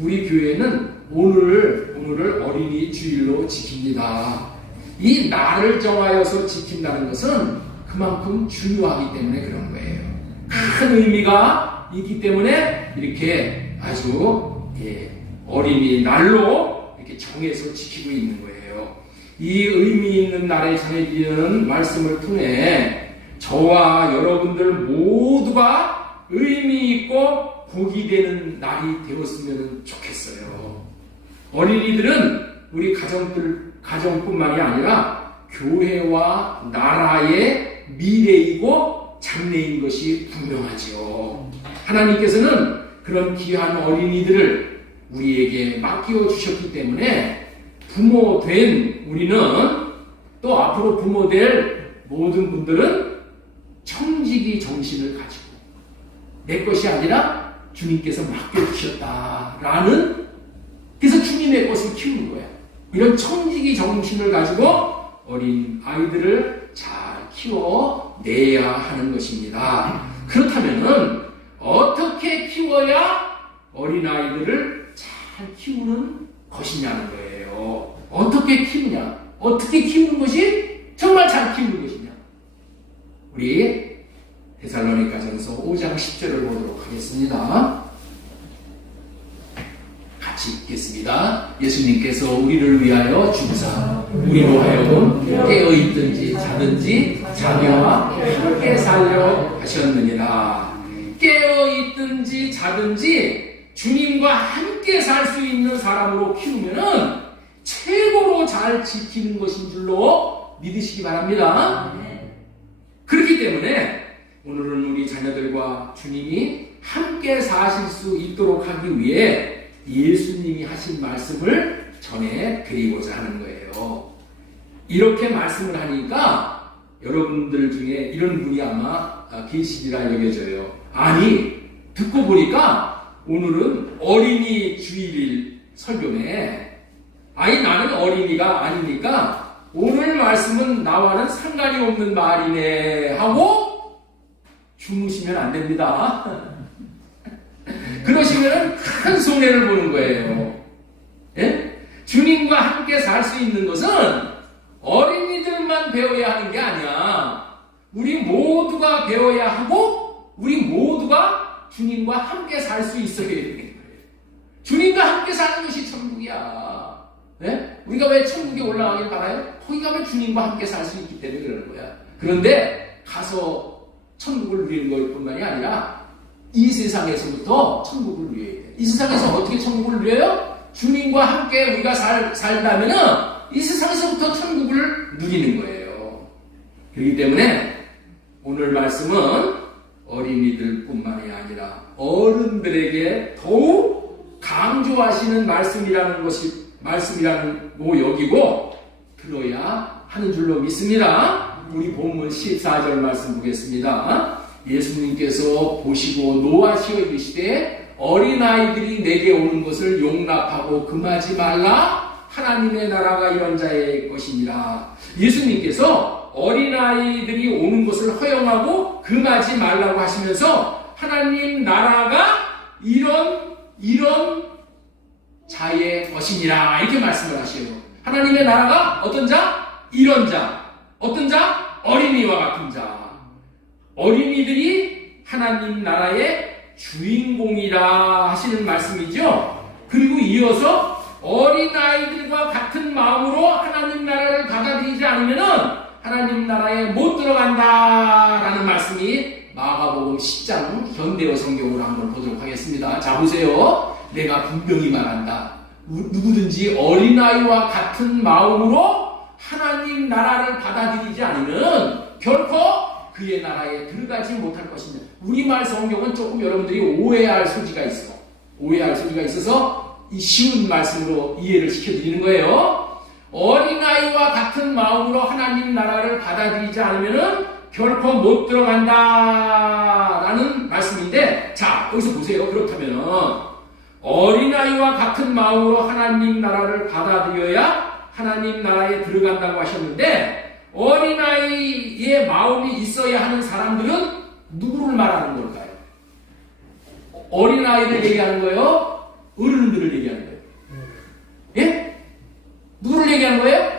우리 교회는 오늘을 어린이 주일로 지킵니다. 이 날을 정하여서 지킨다는 것은 그만큼 중요하기 때문에 그런 거예요. 큰 의미가 있기 때문에 이렇게 아주 어린이 날로 이렇게 정해서 지키고 있는 거예요. 이 의미 있는 날에 전해지는 말씀을 통해 저와 여러분들 모두가 의미 있고 복이 되는 날이 되었으면 좋겠어요. 어린이들은 우리 가정뿐만이 아니라 교회와 나라의 미래이고 장래인 것이 분명하지요. 하나님께서는 그런 귀한 어린이들을 우리에게 맡겨 주셨기 때문에 부모된 우리는 또 앞으로 부모될 모든 분들은 청지기 정신을 가지고 내 것이 아니라 주님께서 맡겨주셨다라는, 그래서 주님의 것을 키우는 거야. 이런 청지기 정신을 가지고 어린 아이들을 잘 키워내야 하는 것입니다. 그렇다면은 어떻게 키워야 어린 아이들을 잘 키우는 것이냐는 거예요. 어떻게 키우냐? 어떻게 키우는 것이 정말 잘 키우는 것이냐? 우리 데살로니가전서 5장 10절을 보도록 하겠습니다. 같이 읽겠습니다. 예수님께서 우리를 위하여 죽으사 우리로 하여금 깨어있든지 자든지 자녀와 함께 살려 하셨느니라. 깨어있든지 자든지 주님과 함께 살 수 있는 사람으로 키우면은 최고로 잘 지키는 것인 줄로 믿으시기 바랍니다. 그렇기 때문에 오늘은 우리 자녀들과 주님이 함께 사실 수 있도록 하기 위해 예수님이 하신 말씀을 전해드리고자 하는 거예요. 이렇게 말씀을 하니까 여러분들 중에 이런 분이 아마 계시리라 여겨져요. 아니, 듣고 보니까 오늘은 어린이 주일일 설교네. 아니, 나는 어린이가 아니니까 오늘 말씀은 나와는 상관이 없는 말이네 하고 주무시면 안 됩니다. 그러시면 큰 손해를 보는 거예요. 예? 주님과 함께 살 수 있는 것은 어린이들만 배워야 하는 게 아니야. 우리 모두가 배워야 하고 우리 모두가 주님과 함께 살 수 있어야 되는 거예요. 주님과 함께 사는 것이 천국이야. 예? 우리가 왜 천국에 올라가길 바라요? 거기 가면 주님과 함께 살 수 있기 때문에 그러는 거야. 그런데 가서 천국을 누리는 것뿐만이 아니라 이 세상에서부터 천국을 누려야 돼. 이 세상에서 어떻게 천국을 누려요? 주님과 함께 우리가 살다면은 이 세상에서부터 천국을 누리는 거예요. 그렇기 때문에 오늘 말씀은 어린이들뿐만이 아니라 어른들에게 더욱 강조하시는 말씀이라는 여기고 들어야 하는 줄로 믿습니다. 우리 본문 14절 말씀 보겠습니다. 예수님께서 보시고 노하시어 이르시되 어린아이들이 내게 오는 것을 용납하고 금하지 말라. 하나님의 나라가 이런 자의 것이니라. 예수님께서 어린아이들이 오는 것을 허용하고 금하지 말라고 하시면서 하나님 나라가 이런 자의 것이니라 이렇게 말씀을 하셔요. 하나님의 나라가 어떤 자? 이런 자. 어떤 자? 어린이와 같은 자. 어린이들이 하나님 나라의 주인공이라 하시는 말씀이죠. 그리고 이어서 어린아이들과 같은 마음으로 하나님 나라를 받아들이지 않으면 하나님 나라에 못 들어간다라는 말씀이 마가복음 10장 현대어 성경으로 한번 보도록 하겠습니다. 자, 보세요. 내가 분명히 말한다. 누구든지 어린아이와 같은 마음으로 하나님 나라를 받아들이지 않으면 결코 그의 나라에 들어가지 못할 것입니다. 우리말 성경은 조금 여러분들이 오해할 소지가 있어. 오해할 소지가 있어서 이 쉬운 말씀으로 이해를 시켜드리는 거예요. 어린아이와 같은 마음으로 하나님 나라를 받아들이지 않으면 결코 못 들어간다라는 말씀인데, 자, 여기서 보세요. 그렇다면 어린아이와 같은 마음으로 하나님 나라를 받아들여야 하나님 나라에 들어간다고 하셨는데, 어린아이의 마음이 있어야 하는 사람들은 누구를 말하는 걸까요? 어린아이를 얘기하는 거예요? 어른들을 얘기하는 거예요? 예? 누구를 얘기하는 거예요?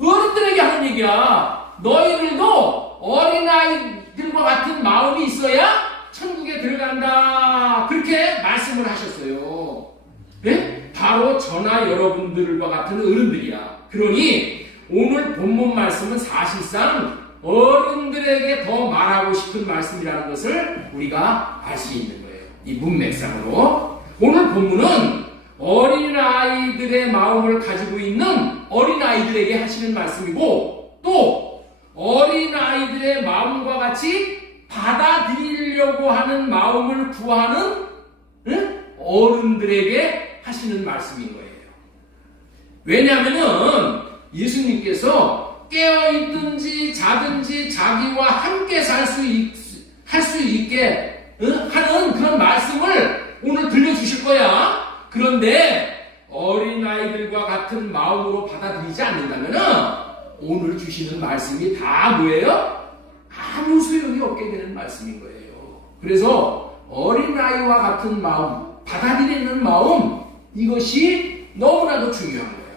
어른들에게 하는 얘기야. 너희들도 어린아이들과 같은 마음이 있어야 천국에 들어간다. 그렇게 말씀을 하셨어요. 예? 바로 저나 여러분들과 같은 어른들이야. 그러니 오늘 본문 말씀은 사실상 어른들에게 더 말하고 싶은 말씀이라는 것을 우리가 알 수 있는 거예요. 이 문맥상으로. 오늘 본문은 어린아이들의 마음을 가지고 있는 어린아이들에게 하시는 말씀이고, 또 어린아이들의 마음과 같이 받아들이려고 하는 마음을 구하는 어른들에게 하시는 말씀인 거예요. 왜냐하면 예수님께서 깨어있든지 자든지 자기와 함께 할 수 있게 하는 그런 말씀을 오늘 들려주실 거야. 그런데 어린아이들과 같은 마음으로 받아들이지 않는다면 오늘 주시는 말씀이 다 뭐예요? 아무 소용이 없게 되는 말씀인 거예요. 그래서 어린아이와 같은 마음, 받아들이는 마음, 이것이 너무나도 중요한 거예요.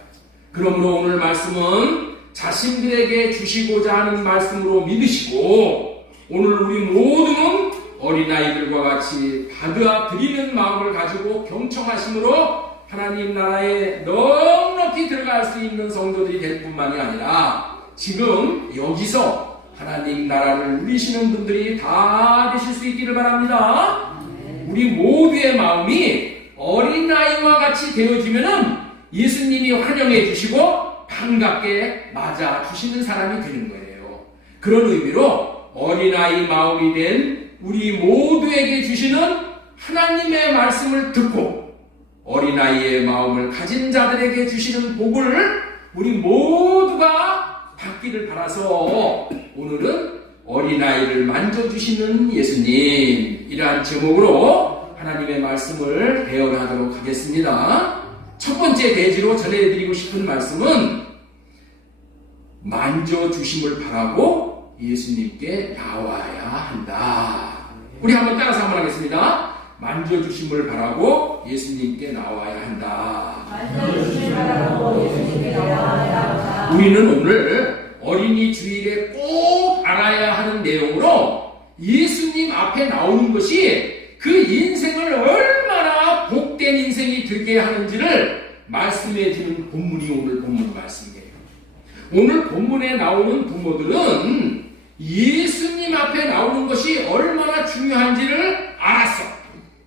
그러므로 오늘 말씀은 자신들에게 주시고자 하는 말씀으로 믿으시고, 오늘 우리 모두는 어린아이들과 같이 받아들이는 마음을 가지고 경청하심으로 하나님 나라에 넉넉히 들어갈 수 있는 성도들이 될 뿐만이 아니라 지금 여기서 하나님 나라를 누리시는 분들이 다 되실 수 있기를 바랍니다. 우리 모두의 마음이 어린아이와 같이 되어지면은 예수님이 환영해 주시고 반갑게 맞아 주시는 사람이 되는 거예요. 그런 의미로 어린아이 마음이 된 우리 모두에게 주시는 하나님의 말씀을 듣고 어린아이의 마음을 가진 자들에게 주시는 복을 우리 모두가 받기를 바라서 오늘은 어린아이를 만져주시는 예수님, 이러한 제목으로 하나님의 말씀을 대언하도록 하겠습니다. 첫 번째 대지로 전해드리고 싶은 말씀은 만져주심을 바라고 예수님께 나와야 한다. 우리 한번 따라서 한번 하겠습니다. 만져주심을 바라고 예수님께 나와야 한다. 만져주심을 바라고 예수님께 나와야 한다. 우리는 오늘 어린이 주일에 꼭 알아야 하는 내용으로 예수님 앞에 나오는 것이 그 인생을 얼마나 복된 인생이 되게 하는지를 말씀해 주는 본문이 오늘 본문 말씀이에요. 오늘 본문에 나오는 부모들은 예수님 앞에 나오는 것이 얼마나 중요한지를 알았어.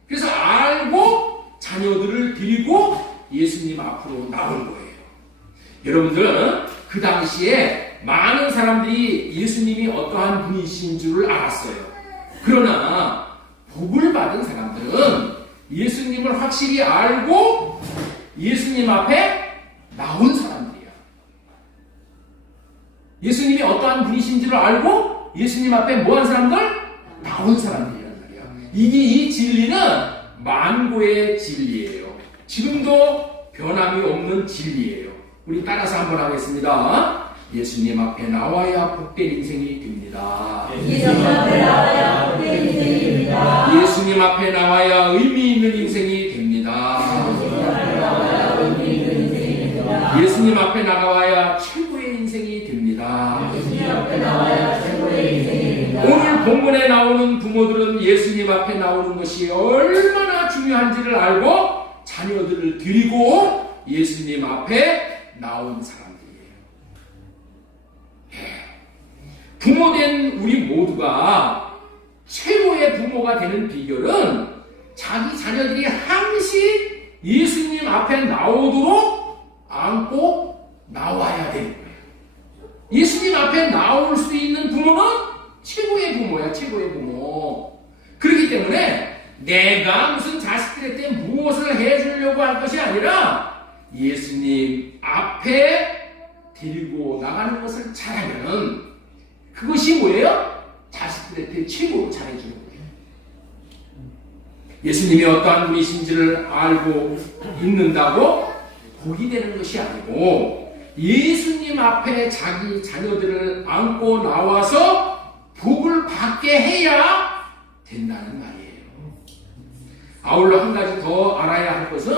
그래서 알고 자녀들을 데리고 예수님 앞으로 나온 거예요. 여러분들, 그 당시에 많은 사람들이 예수님이 어떠한 분이신 줄을 알았어요. 그러나 복을 받은 사람들은 예수님을 확실히 알고 예수님 앞에 나온 사람들이야. 예수님이 어떠한 분이신지를 알고 예수님 앞에 뭐한 사람들? 나온 사람들이란 말이야. 이 진리는 만고의 진리예요. 지금도 변함이 없는 진리예요. 우리 따라서 한번 하겠습니다. 예수님 앞에 나와야 복된 인생이 됩니다. 예수님 앞에 나와야 복된 인생이 됩니다. 예수님 앞에 나와야 의미 있는 인생이 됩니다. 예수님 앞에 나가와야 최고의 인생이 됩니다. 예수님 앞에 나와야 최고의 인생이 됩니다. 오늘 본문에 나오는 부모들은 예수님 앞에 나오는 것이 얼마나 중요한지를 알고 자녀들을 데리고 예수님 앞에 나온 사람들이에요. 부모된 우리 모두가 최고의 부모가 되는 비결은 자기 자녀들이 항시 예수님 앞에 나오도록 안고 나와야 되는 거예요. 예수님 앞에 나올 수 있는 부모는 최고의 부모야, 최고의 부모. 그렇기 때문에 내가 무슨 자식들한테 무엇을 해주려고 할 것이 아니라 예수님 앞에 데리고 나가는 것을 잘하면 그것이 뭐예요? 자식들한테 최고로 잘해주는 거예요. 예수님이 어떠한 분이신지를 알고 있는다고 복이 되는 것이 아니고 예수님 앞에 자기 자녀들을 안고 나와서 복을 받게 해야 된다는 말이에요. 아울러 한 가지 더 알아야 할 것은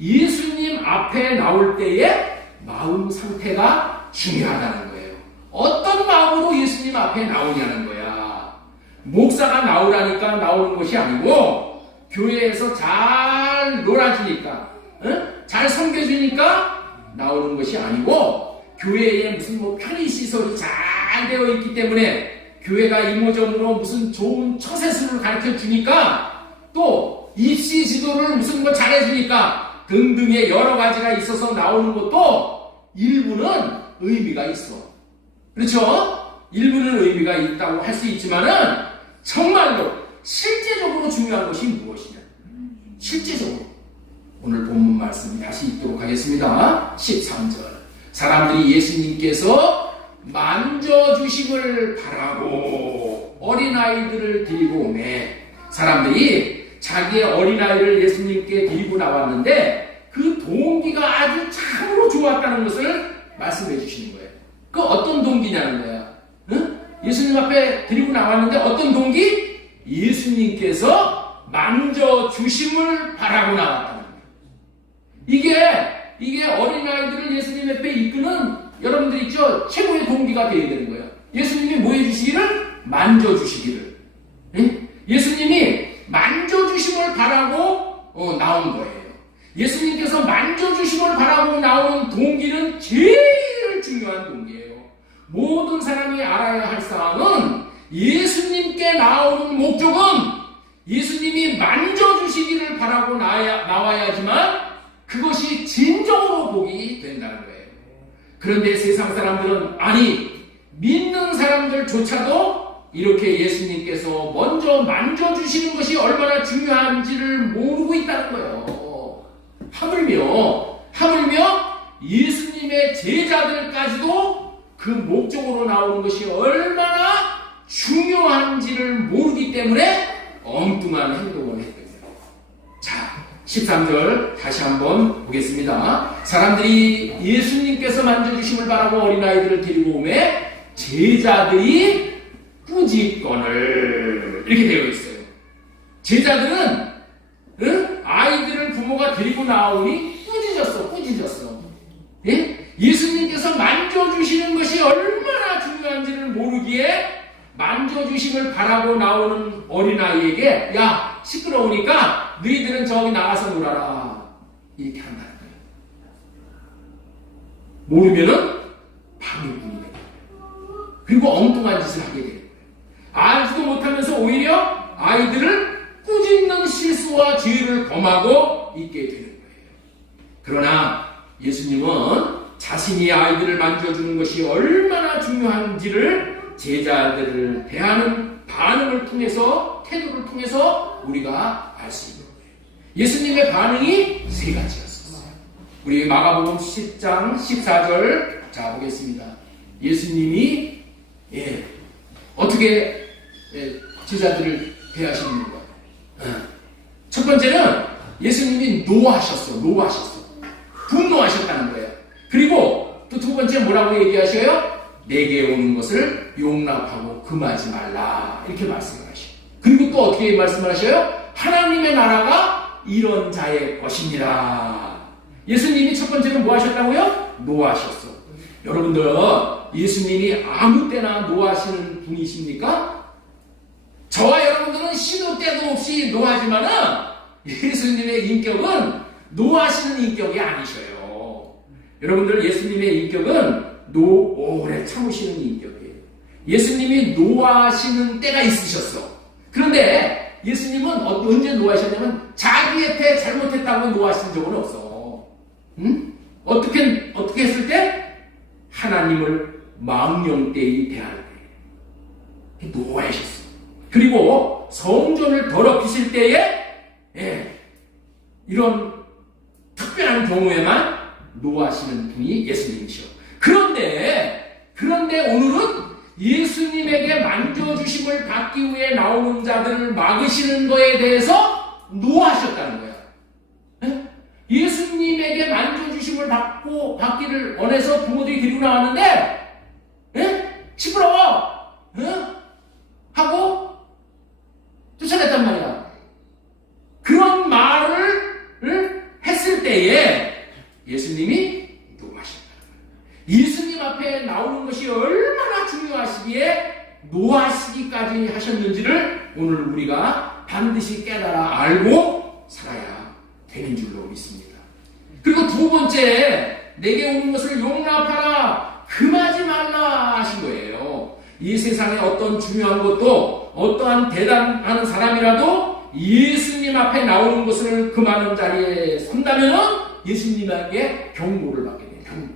예수님 앞에 나올 때의 마음 상태가 중요하다는 거예요. 어떤 마음으로 예수님 앞에 나오냐는 거야. 목사가 나오라니까 나오는 것이 아니고 교회에서 잘 놀아주니까, 잘 섬겨주니까 나오는 것이 아니고 교회에 무슨 편의시설이 잘 되어 있기 때문에 교회가 이모저모로 무슨 좋은 처세술을 가르쳐 주니까 또 입시 지도를 무슨 잘해주니까 등등의 여러 가지가 있어서 나오는 것도 일부는 의미가 있어. 그렇죠? 일부는 의미가 있다고 할 수 있지만은 정말로 실제적으로 중요한 것이 무엇이냐? 실제적으로 오늘 본문 말씀 다시 읽도록 하겠습니다. 13절 사람들이 예수님께서 만져주심을 바라고 어린아이들을 데리고 오매 사람들이 자기의 어린아이를 예수님께 데리고 나왔는데 그 동기가 아주 참으로 좋았다는 것을 말씀해 주시는 거예요. 그 어떤 동기냐는 거야. 응? 예수님 앞에 데리고 나왔는데 어떤 동기? 예수님께서 만져주심을 바라고 나왔다는 거예요. 이게 어린아이들을 예수님 앞에 이끄는 여러분들 있죠? 최고의 동기가 되어야 되는 거예요. 예수님이 뭐 해주시기를? 만져주시기를. 응? 예수님이 만져주심을 바라고 나온 거예요. 예수님께서 만져주심을 바라고 나오는 동기는 제일 중요한 동기예요. 모든 사람이 알아야 할 사항은 예수님께 나오는 목적은 예수님이 만져주시기를 바라고 나와야지만 그것이 진정으로 복이 된다는 거예요. 그런데 세상 사람들은 아니 믿는 사람들조차도 이렇게 예수님께서 먼저 만져주시는 것이 얼마나 중요한지를 모르고 있다는 거예요. 하물며 예수님의 제자들까지도 그 목적으로 나오는 것이 얼마나 중요한지를 모르기 때문에 엉뚱한 행동을 했거든요. 자, 13절 다시 한번 보겠습니다. 사람들이 예수님께서 만져주심을 바라고 어린아이들을 데리고 오매 제자들이 꾸짖건을 이렇게 되어 있어요. 제자들은 아이들을 부모가 데리고 나오니 꾸짖었어. 예? 예수님께서 만져주시는 것이 얼마나 중요한지를 모르기에 만져주심을 바라고 나오는 어린아이에게 야 시끄러우니까 너희들은 저기 나가서 놀아라 이렇게 한다는 거예요. 모르면은 방해꾼이 되는 거예요. 그리고 엉뚱한 짓을 하게 되는 거예요. 알지도 못하면서 오히려 아이들을 꾸짖는 실수와 죄를 범하고 있게 되는 거예요. 그러나 예수님은 자신이 아이들을 만져주는 것이 얼마나 중요한지를 제자들을 대하는 반응을 통해서 태도를 통해서 우리가 알 수 있는 거예요. 예수님의 반응이 세 가지였어요. 우리 마가복음 10장 14절 자 보겠습니다. 예수님이 어떻게 제자들을 대하시는 거예요? 첫 번째는 예수님이 노하셨어. 분노하셨다는 거예요. 그리고 또 두 번째 뭐라고 얘기하셔요? 내게 오는 것을 용납하고 금하지 말라 이렇게 말씀을 하셔요. 그리고 또 어떻게 말씀을 하셔요? 하나님의 나라가 이런 자의 것입니다. 예수님이 첫 번째는 뭐 하셨다고요? 노하셨어. 여러분들 예수님이 아무 때나 노하시는 분이십니까? 저와 여러분들은 시도 때도 없이 노하지만은 예수님의 인격은 노하시는 인격이 아니셔요. 여러분들 예수님의 인격은 오래 참으시는 인격이에요. 예수님이 노하시는 때가 있으셨어. 그런데 예수님은 언제 노하셨냐면 자기한테 잘못했다고 노하신 적은 없어. 응? 어떻게 했을 때? 하나님을 망령되이 대할 때 노하셨어. 그리고 성전을 더럽히실 때에 이런 특별한 경우에만 노하시는 분이 예수님이시오. 그런데 오늘은 예수님에게 만져주심을 받기 위해 나오는 자들을 막으시는 거에 대해서 노하셨다는 거야. 예수님에게 만져주심을 받기를 원해서 부모들이 데리고 나왔는데 시끄러워 하고 쫓아냈단 말이야. 그 것을 오늘 우리가 반드시 깨달아 알고 살아야 되는 줄로 믿습니다. 그리고 두 번째, 내게 오는 것을 용납하라, 금하지 말라 하신 거예요. 이 세상에 어떤 중요한 것도 어떠한 대단한 사람이라도 예수님 앞에 나오는 것을 금하는 자리에 선다면 예수님에게 경고를 받게 돼요. 경고.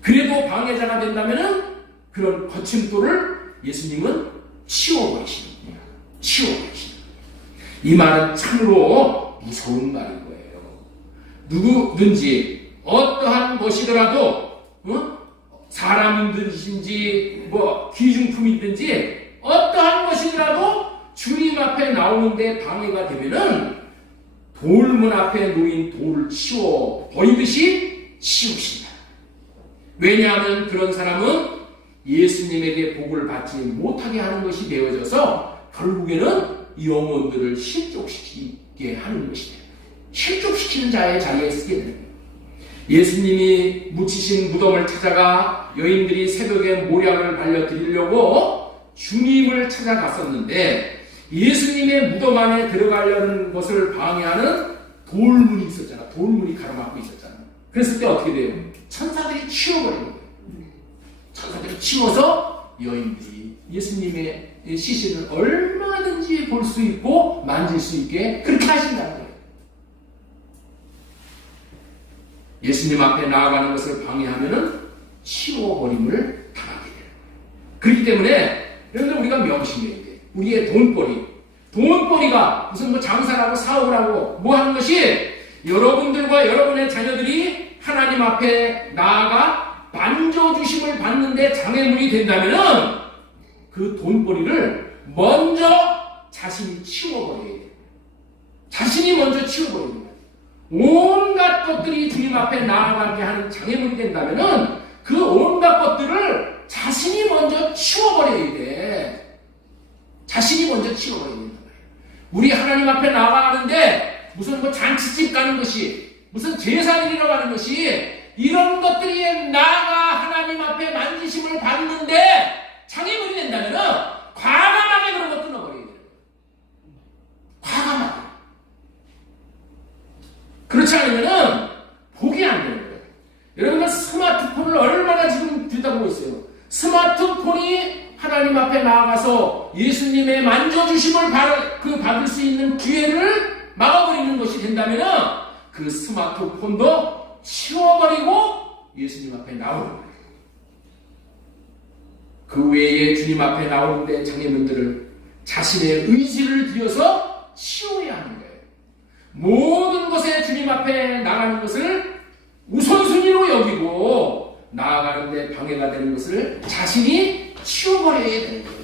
그래도 방해자가 된다면 그런 거침돌을 예수님은 치워버리시는 거예요. 치워버리시는 거예요. 이 말은 참으로 무서운 말인 거예요. 누구든지 어떠한 것이더라도 사람이든지 귀중품이든지 어떠한 것이더라도 주님 앞에 나오는데 방해가 되면은 돌문 앞에 놓인 돌을 치워 버리듯이 치우신다. 왜냐하면 그런 사람은 예수님에게 복을 받지 못하게 하는 것이 되어져서 결국에는 영혼들을 실족시키게 하는 것이 됩니다. 실족시키는 자의 자리에 쓰게 됩니다. 예수님이 묻히신 무덤을 찾아가 여인들이 새벽에 모략을 발려드리려고 주님을 찾아갔었는데 예수님의 무덤 안에 들어가려는 것을 방해하는 돌문이 있었잖아. 돌문이 가로막고 있었잖아. 그랬을 때 어떻게 돼요? 천사들이 치워버리는 거예요. 천사들이 치워서 여인들이 예수님의 시신을 얼마든지 볼 수 있고 만질 수 있게 그렇게 하신다는 거예요. 예수님 앞에 나아가는 것을 방해하면은 치워버림을 당하게 돼요. 그렇기 때문에 여러분들 우리가 명심해야 돼. 우리의 돈벌이가 무슨 장사라고 사업을 하고 뭐 하는 것이 여러분들과 여러분의 자녀들이 하나님 앞에 나아가 만져주심을 받는데 장애물이 된다면은 그 돈벌이를 먼저 자신이 치워버려야 돼요. 자신이 먼저 치워버리는 거예요. 온갖 것들이 주님 앞에 나아가게 하는 장애물이 된다면은 그 온갖 것들을 자신이 먼저 치워버려야 돼. 자신이 먼저 치워버려야 된다. 우리 하나님 앞에 나아가는데 무슨 잔치집 가는 것이 무슨 제사드리러 가는 것이 이런 것들이 나아가 하나님 앞에 만지심을 받는데 장애물이 된다면은 과감하게 그런 거 끊어버려야 돼요. 과감하게. 그렇지 않으면은 복이 안 되는 거예요. 여러분들 스마트폰을 얼마나 지금 들여다보고 있어요. 스마트폰이 하나님 앞에 나아가서 예수님의 만져주심을 받을 수 있는 기회를 막아버리는 것이 된다면은 그 스마트폰도 치워버리고 예수님 앞에 나오는 거예요. 그 외에 주님 앞에 나오는데 장애물들을 자신의 의지를 들여서 치워야 하는 거예요. 모든 것에 주님 앞에 나가는 것을 우선순위로 여기고 나아가는데 방해가 되는 것을 자신이 치워버려야 되는 거예요.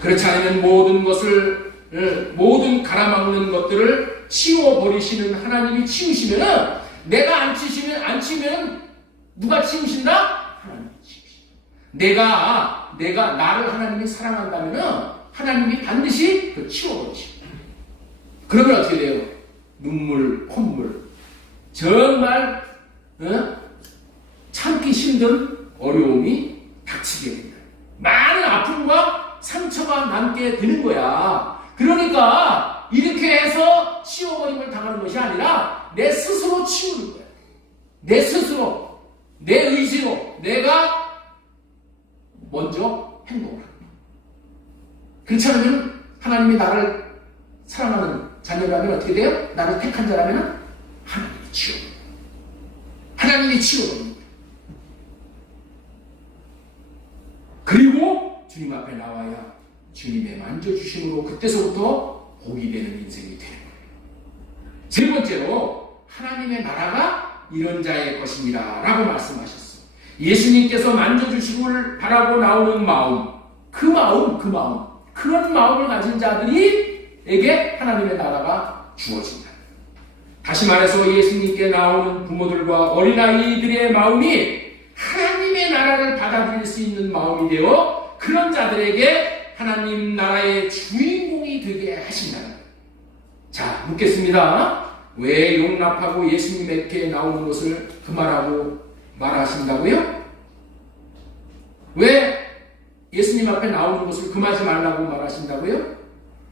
그렇지 않으면 모든 갈아막는 것들을 치워버리시는 하나님이 치우시면은 내가 안 치면 누가 치우신다? 하나님이 치우신다. 내가 나를 하나님이 사랑한다면은 하나님이 반드시 그 치워버리십니다. 그러면 어떻게 돼요? 눈물, 콧물, 정말 참기 힘든 어려움이 닥치게 됩니다. 많은 아픔과 상처가 남게 되는 거야. 그러니까 이렇게 해서 치워버림을 당하는 것이 아니라 내 스스로 치우는 거야. 내 스스로, 내 의지로 내가 먼저 행동을 합니다. 그렇지 않으면 하나님이 나를 사랑하는 자녀라면 어떻게 돼요? 나를 택한 자라면 하나님이 치워버립니다. 하나님이 치워버립니다. 그리고 주님 앞에 나와야 주님의 만져주심으로 그때서부터 복이 되는 인생이 되는 거예요. 세 번째로 하나님의 나라가 이런 자의 것입니다 라고 말씀하셨어요. 예수님께서 만져주심을 바라고 나오는 마음, 그런 마음을 가진 자들에게 하나님의 나라가 주어진다. 다시 말해서 예수님께 나오는 부모들과 어린아이들의 마음이 하나님의 나라를 받아들일 수 있는 마음이 되어 그런 자들에게 하나님 나라의 주인공이 되게 하신다는 거예요. 자, 묻겠습니다. 왜 용납하고 예수님에게 나오는 것을 그만하고 말하신다고요? 왜 예수님 앞에 나오는 것을 금하지 말라고 말하신다고요?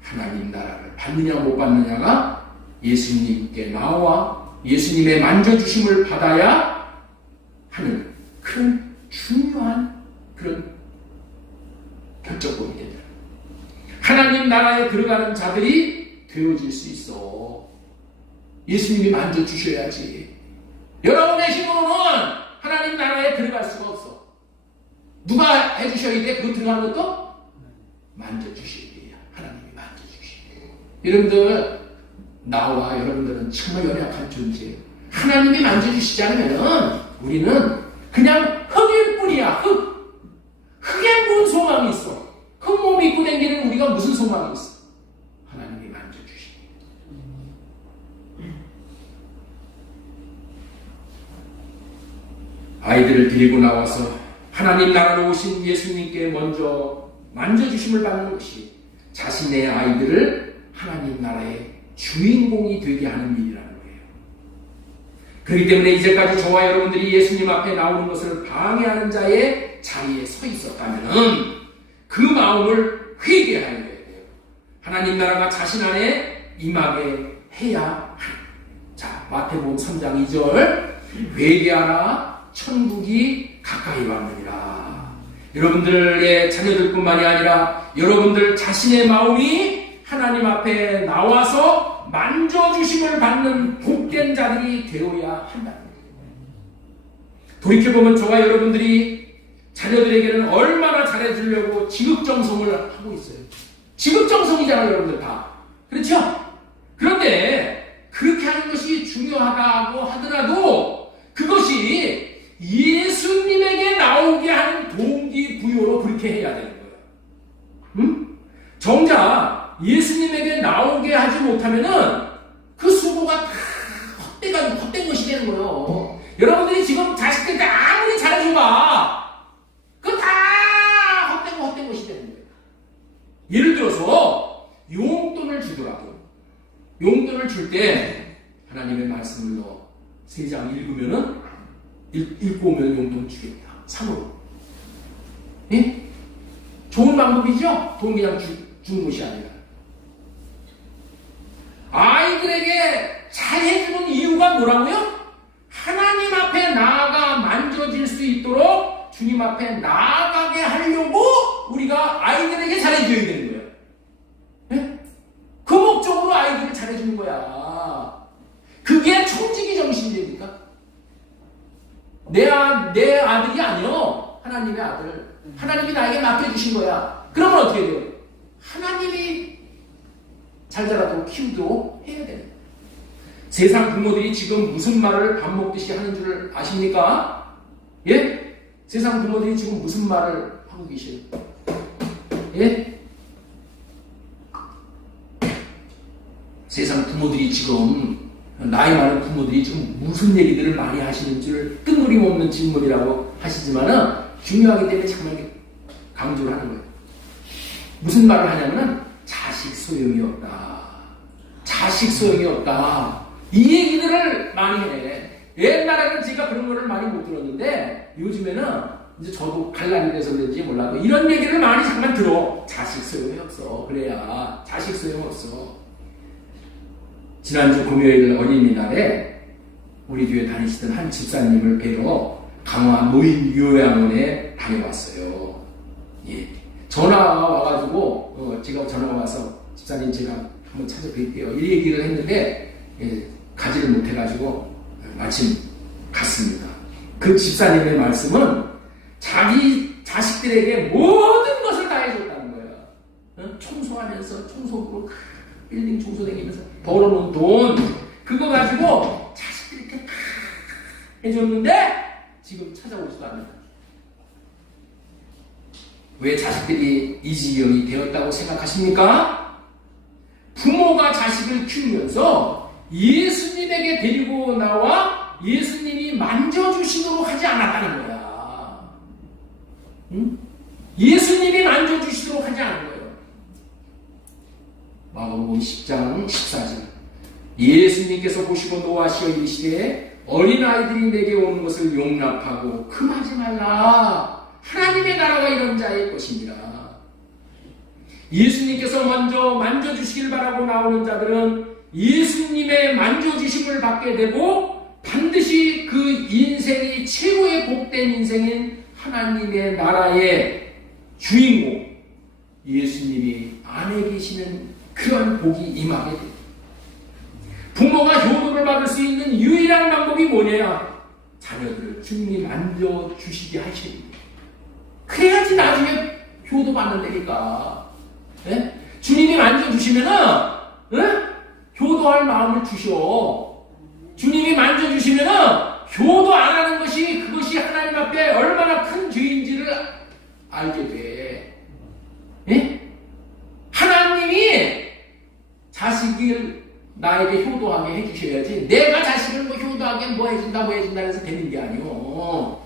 하나님 나라를 받느냐 못 받느냐가 예수님께 나와 예수님의 만져주심을 받아야 하는 큰 중요한 그런 결정권이 된다. 하나님 나라에 들어가는 자들이 되어질 수 있어. 예수님이 만져주셔야지. 여러분의 힘으로는 하나님 나라에 들어갈 수가 없어. 누가 해주셔야 돼? 그 들어가는 것도 만져주셔야 돼요. 하나님이 만져주셔야 돼요. 여러분들, 나와 여러분들은 정말 연약한 존재예요. 하나님이 만져주시지 않으면 우리는 그냥 흙일 뿐이야. 흙에 무슨 소망이 있어? 흙몸 입고 다니는 우리가 무슨 소망이 있어? 하나님이 만져주시니. 아이들을 데리고 나와서 하나님 나라로 오신 예수님께 먼저 만져주심을 받는 것이 자신의 아이들을 하나님 나라의 주인공이 되게 하는 일이라는 거예요. 그렇기 때문에 이제까지 저와 여러분들이 예수님 앞에 나오는 것을 방해하는 자의 자리에 서 있었다면 그 마음을 회개하여야 돼요. 하나님 나라가 자신 안에 임하게 해야 하는. 자, 마태복음 3장 2절 회개하라 천국이 가까이 왔느니라. 여러분들의 자녀들뿐만이 아니라 여러분들 자신의 마음이 하나님 앞에 나와서 만져주심을 받는 복된 자들이 되어야 한다. 돌이켜보면 저와 여러분들이 자녀들에게는 얼마나 잘해주려고 지극정성을 하고 있어요. 지극정성이잖아요, 여러분들 다. 그렇죠? 그런데 그렇게 하는 것이 중요하다고 하더라도 그것이 예수님에게 나오게 하는 동기부여로 그렇게 해야 되는 거예요. 응? 정작 예수님에게 나오게 하지 못하면은 그 수고가 다 헛된 것이 되는 거예요. 여러분들이 지금 자식들한테 아무리 잘해줘봐. 그거 다 헛된 것이 되는 거예요. 예를 들어서 용돈을 주더라도 용돈을 줄 때 하나님의 말씀을 너 3장 읽으면은 읽고 오면 용돈 주겠다. 3으로. 예? 좋은 방법이죠? 돈 그냥 주는 것이 아니라. 아이들에게 잘해주는 이유가 뭐라고요? 하나님 앞에 나아가 만져질 수 있도록 주님 앞에 나아가게 하려고 우리가 아이들에게 잘해줘야 되는 거예요. 예? 그 목적으로 아이들을 잘해주는 거야. 그게 청지기 정신입니까? 내 아들이 아니요. 하나님의 아들. 하나님이 나에게 맡겨주신 거야. 그러면 어떻게 돼요? 하나님이 잘 자라도록 키우도록 해야 돼요. 세상 부모들이 지금 무슨 말을 밥 먹듯이 하는 줄 아십니까? 예? 세상 부모들이 지금 무슨 말을 하고 계세요? 예? 세상 부모들이 지금 나이 많은 부모들이 지금 무슨 얘기들을 많이 하시는 줄 뜬구림 없는 질문이라고 하시지만은 중요하기 때문에 정말 강조를 하는 거예요. 무슨 말을 하냐면은 자식 소용이 없다. 자식 소용이 없다. 이 얘기들을 많이 해. 옛날에는 제가 그런 거를 많이 못 들었는데 요즘에는 이제 저도 갈라리 돼서 그런지 몰라도 이런 얘기를 많이 잠깐 들어. 자식 소용이 없어. 그래야 자식 소용 없어. 지난주 금요일 어린이날에 우리 교회 다니시던 한 집사님을 뵈러 강화 노인 요양원에 다녀왔어요. 예. 전화가 와가지고 제가 전화가 와서 집사님 제가 한번 찾아뵐게요. 이 얘기를 했는데 가지를 못해가지고 마침 갔습니다. 그 집사님의 말씀은 자기 자식들에게 모든 것을 다 해줬다는 거예요. 청소하면서 청소부로 빌딩 청소 다니면서 벌어놓은 돈 그거 가지고 자식들이 이렇게 다 해줬는데 지금 찾아오지도 않는다. 왜 자식들이 이 지경이 되었다고 생각하십니까? 부모가 자식을 키우면서 예수님에게 데리고 나와 예수님이 만져주시도록 하지 않았다는 거야. 응? 예수님이 만져주시도록 하지 않은 거예요. 마가복음 10장 14절 예수님께서 보시고 노하시어 이르시되 어린아이들이 내게 오는 것을 용납하고 금하지 말라. 하나님의 나라가 이런 자의 것입니다. 예수님께서 먼저 만져주시길 바라고 나오는 자들은 예수님의 만져주심을 받게 되고 반드시 그 인생이 최고의 복된 인생인 하나님의 나라의 주인공 예수님이 안에 계시는 그런 복이 임하게 됩니다. 부모가 효도를 받을 수 있는 유일한 방법이 뭐냐? 자녀들을 주님이 만져주시게 하셔야 됩니다. 그래야지 나중에 효도 받는다니까. 네? 주님이 만져주시면은 효도할 마음을 주셔. 주님이 만져주시면은 효도 안 하는 것이 그것이 하나님 앞에 얼마나 큰 죄인지를 알게 돼. 예? 하나님이 자식을 나에게 효도하게 해주셔야지 내가 자식을 뭐 효도하게 뭐 해준다 해서 되는 게 아니오.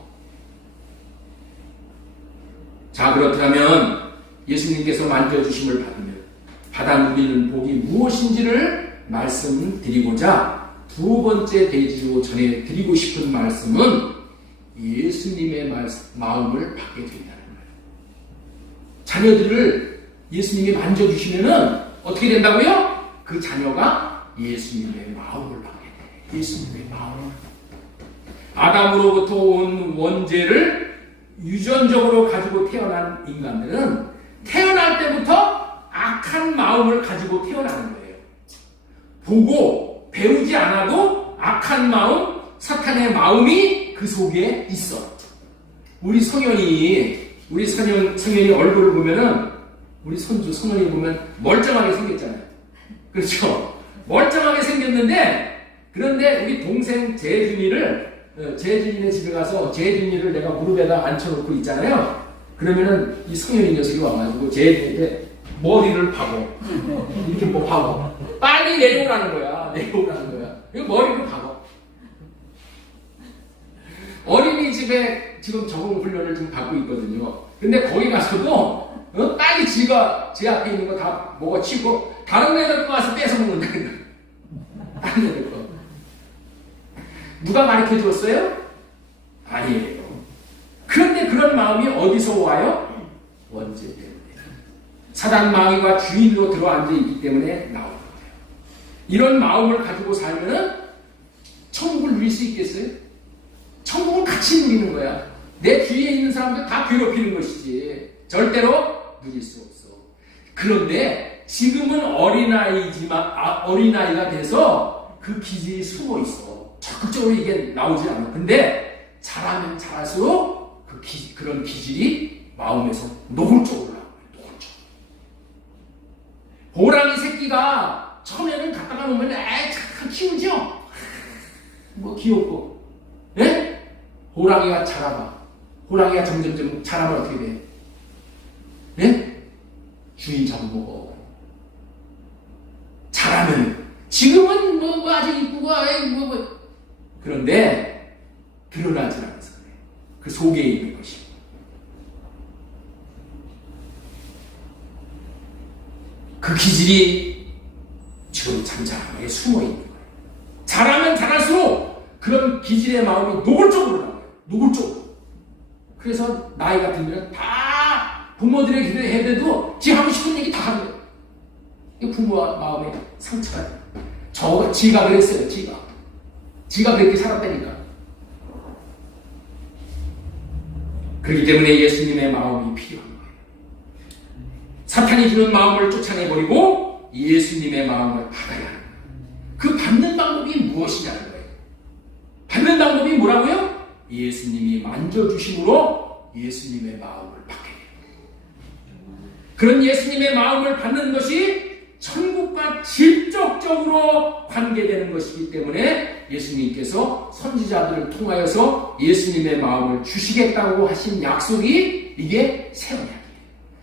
자, 그렇다면 예수님께서 만져주심을 받으면 받아 누리는 복이 무엇인지를 말씀드리고자 두 번째 대지로 전해드리고 싶은 말씀은 예수님의 마음을 받게 된다는 거예요. 자녀들을 예수님이 만져주시면은 어떻게 된다고요? 그 자녀가 예수님의 마음을 받게 돼요. 예수님의 마음을. 아담으로부터 온 원죄를 유전적으로 가지고 태어난 인간들은 태어날 때부터 악한 마음을 가지고 태어나는 거예요. 보고 배우지 않아도 악한 마음, 사탄의 마음이 그 속에 있어. 우리 성현이 얼굴을 보면은 우리 손주 성현이 보면 멀쩡하게 생겼잖아요. 그렇죠? 멀쩡하게 생겼는데 그런데 우리 동생 재준이네 집에 가서 재준이를 내가 무릎에다 앉혀놓고 있잖아요. 그러면은 이 성현이 녀석이 와가지고 재준이한테 머리를 파고 이렇게 뭐 파고 빨리 내려오라는 거야. 이거 머리를 파고. 어린이집에 지금 적응 훈련을 좀 받고 있거든요. 근데 거기 가서도 빨리 지가 제 앞에 있는 거 다 먹어치고 다른 애들 거 와서 뺏어 먹는다. 다른 애들 거. 누가 가르쳐 줬어요? 아니에요. 그런데 그런 마음이 어디서 와요? 원죄 때문에. 사단 마귀가 주인으로 들어앉아 있기 때문에 나오는 거예요. 이런 마음을 가지고 살면은 천국을 누릴 수 있겠어요? 천국을 같이 누리는 거야. 내 주위에 있는 사람들 다 괴롭히는 것이지. 절대로 누릴 수 없어. 그런데 지금은 어린아이가 돼서 그 기질이 숨어 있어. 적극적으로 이게 나오지 않아. 근데 자라면 자랄수록 그런 기질이 마음에서 노골적으로 나와요. 노골적으로. 호랑이 새끼가 처음에는 갖다가 놓으면 참 키우죠? 뭐 귀엽고. 예? 호랑이가 자라봐. 호랑이가 점점점 자라면 어떻게 돼? 예? 주인 잡아먹어. 자라면 지금은 뭐 아직 이쁘고 그런데 드러나지 않아서 그래. 그 속에 있는 것이. 그 기질이 지금 잠잠하게 숨어 있는 거예요. 자라면 자랄수록 그런 기질의 마음이 노골적으로 나와요. 노골적으로. 그래서 나이가 들면 다 부모들에게 해도 지 하고 싶은 얘기 다 하는 거예요. 이 부모와 마음에 상처가 돼요. 지가 그랬어요. 지가 그렇게 살았다니까. 그렇기 때문에 예수님의 마음이 필요한 거예요. 사탄이 주는 마음을 쫓아내버리고 예수님의 마음을 받아야 하는 거예요. 그 받는 방법이 무엇이냐는 거예요. 받는 방법이 뭐라고요? 예수님이 만져주심으로 예수님의 마음을 받게 돼요. 그런 예수님의 마음을 받는 것이 천국과 직접적으로 관계되는 것이기 때문에 예수님께서 선지자들을 통하여서 예수님의 마음을 주시겠다고 하신 약속이 이게 새 언약이에요.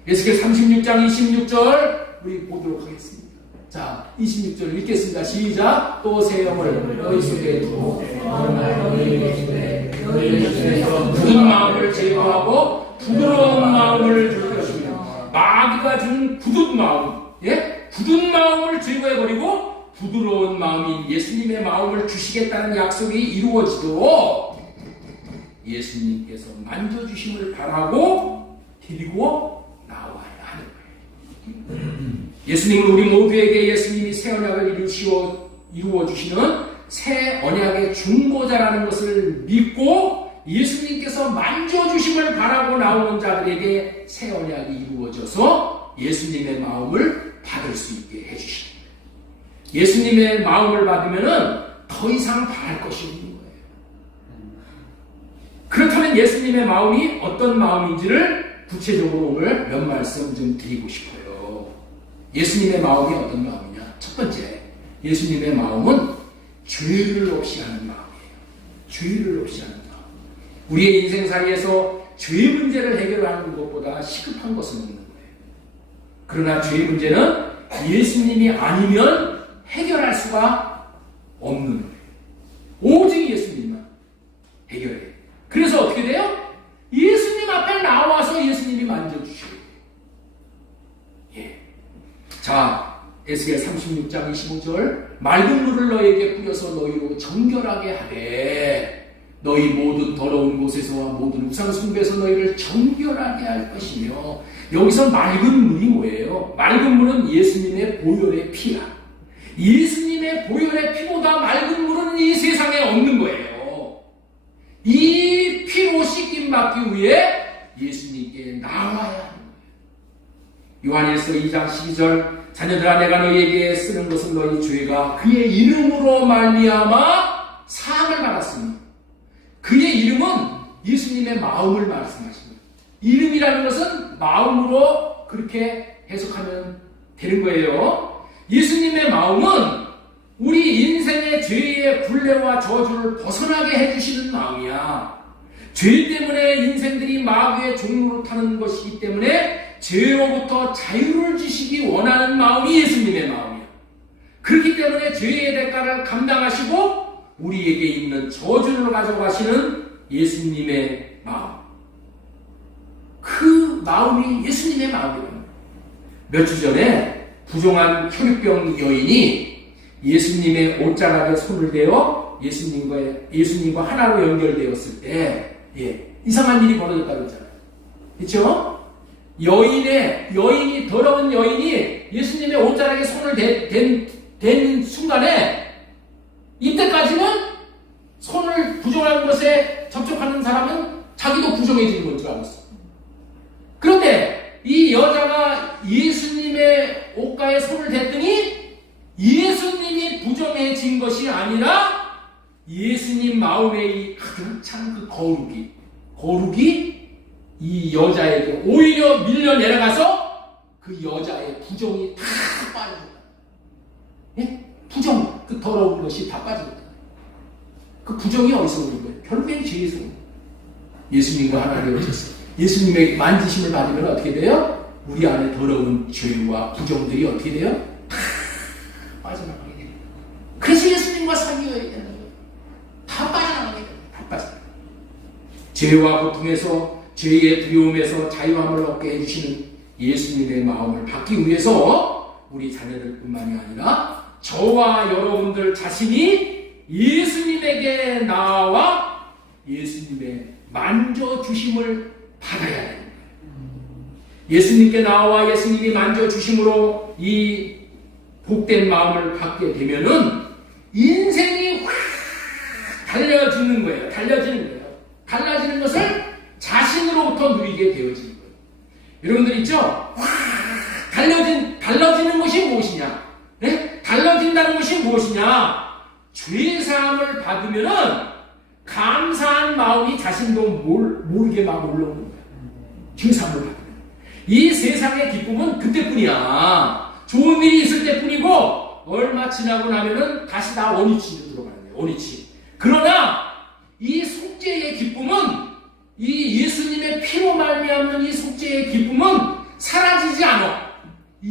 에스겔 36장 26절 우리 보도록 하겠습니다. 자, 26절 읽겠습니다. 시작. 또 새 영을 너희 속에 두고 굳은 마음을 제거하고 부드러운 마음을 줄 것이며 마귀가 준 굳은 마음, 굳은 마음을 제거해버리고 부드러운 마음인 예수님의 마음을 주시겠다는 약속이 이루어지도록 예수님께서 만져주심을 바라고 데리고 나와야 하는 거예요. 예수님은 우리 모두에게 예수님이 새 언약을 이루어주시는 새 언약의 중보자라는 것을 믿고 예수님께서 만져주심을 바라고 나오는 자들에게 새 언약이 이루어져서 예수님의 마음을 받을 수 있게 해주십니다. 예수님의 마음을 받으면 더 이상 바랄 것이 없는 거예요. 그렇다면 예수님의 마음이 어떤 마음인지를 구체적으로 오늘 몇 말씀 좀 드리고 싶어요. 예수님의 마음이 어떤 마음이냐? 첫 번째, 예수님의 마음은 죄를 없이 하는 마음이에요. 죄를 없이 하는 마음. 우리의 인생살이에서 죄 문제를 해결하는 것보다 시급한 것은 없는 거예요. 그러나 죄 문제는 예수님이 아니면 해결할 수가 없는 거예요. 오직 예수님만 해결해요. 그래서 어떻게 돼요? 예수님 앞에 나와서 예수님이 만져주셔요. 예. 자, 에스겔 36장 25절, 맑은 물을 너에게 뿌려서 너희로 정결하게 하되 너희 모든 더러운 곳에서와 모든 우상 숭배에서 너희를 정결하게 할 것이며, 여기서 맑은 물이 뭐예요? 맑은 물은 예수님의 보혈의 피야. 예수님의 보혈의 피보다 맑은 물은 이 세상에 없는 거예요. 이 피로 씻김 받기 위해 예수님께 나와야 하는 거예요. 요한일서 2장 12절, 자녀들아 내가 너희에게 쓰는 것은 너희 죄가 그의 이름으로 말미암아 사함을 받았으니, 그의 이름은 예수님의 마음을 말씀하십니다. 이름이라는 것은 마음으로 그렇게 해석하면 되는 거예요. 예수님의 마음은 우리 인생의 죄의 굴레와 저주를 벗어나게 해주시는 마음이야. 죄 때문에 인생들이 마귀의 종로를 타는 것이기 때문에 죄로부터 자유를 주시기 원하는 마음이 예수님의 마음이야. 그렇기 때문에 죄의 대가를 감당하시고 우리에게 있는 저주를 가져가시는 예수님의 마음, 그 마음이 예수님의 마음이에요. 몇 주 전에 부종한 혈육병 여인이 예수님의 옷자락에 손을 대어 예수님과 하나로 연결되었을 때, 이상한 일이 벌어졌다고 했잖아요. 그렇죠? 여인이 더러운 여인이 예수님의 옷자락에 손을 댄 순간에, 이때까지는 손을 부정한 것에 접촉하는 사람은 자기도 부정해지는 걸 줄 알았어. 그런데 이 여자가 예수님의 옷가에 손을 댔더니 예수님이 부정해진 것이 아니라 예수님 마음에 이 가득 찬 그 거룩이 이 여자에게 오히려 밀려 내려가서 그 여자의 부정이 다 빠져줬다. 예? 부정, 그 더러운 것이 다 빠져줬다. 그 부정이 어디서 오는 거예요? 결국엔 죄에서 오는 거예요. 예수님과 하나 되어졌어요. 예수님의 만지심을 받으면 어떻게 돼요? 우리 안에 더러운 죄와 부정들이 어떻게 돼요? 다 빠져나가게 돼요. 그래서 예수님과 사귀어야 되는 거예요. 다 빠져나가게 돼요. 다 빠져나가게 돼요. 죄와 고통에서, 죄의 두려움에서 자유함을 얻게 해주시는 예수님의 마음을 받기 위해서 우리 자녀들뿐만이 아니라 저와 여러분들 자신이 예수님에게 나와 예수님의 만져주심을 받아야 됩니다. 예수님께 나와 예수님이 만져주심으로 이 복된 마음을 갖게 되면은 인생이 확 달라지는 거예요. 달라지는 것을 자신으로부터 누리게 되어지는 거예요. 여러분들 있죠? 확 달라지는 것이 무엇이냐? 네? 달라진다는 것이 무엇이냐? 죄사함을 받으면은 감사한 마음이 자신도 모르게 막 올라오는 거야. 죄사함을 받으면. 이 세상의 기쁨은 그때뿐이야. 좋은 일이 있을 때뿐이고 얼마 지나고 나면은 다시 다 원위치로 들어가는 거야. 원위치. 그러나 이 속죄의 기쁨은, 이 예수님의 피로 말미암는 이 속죄의 기쁨은 사라지지 않아.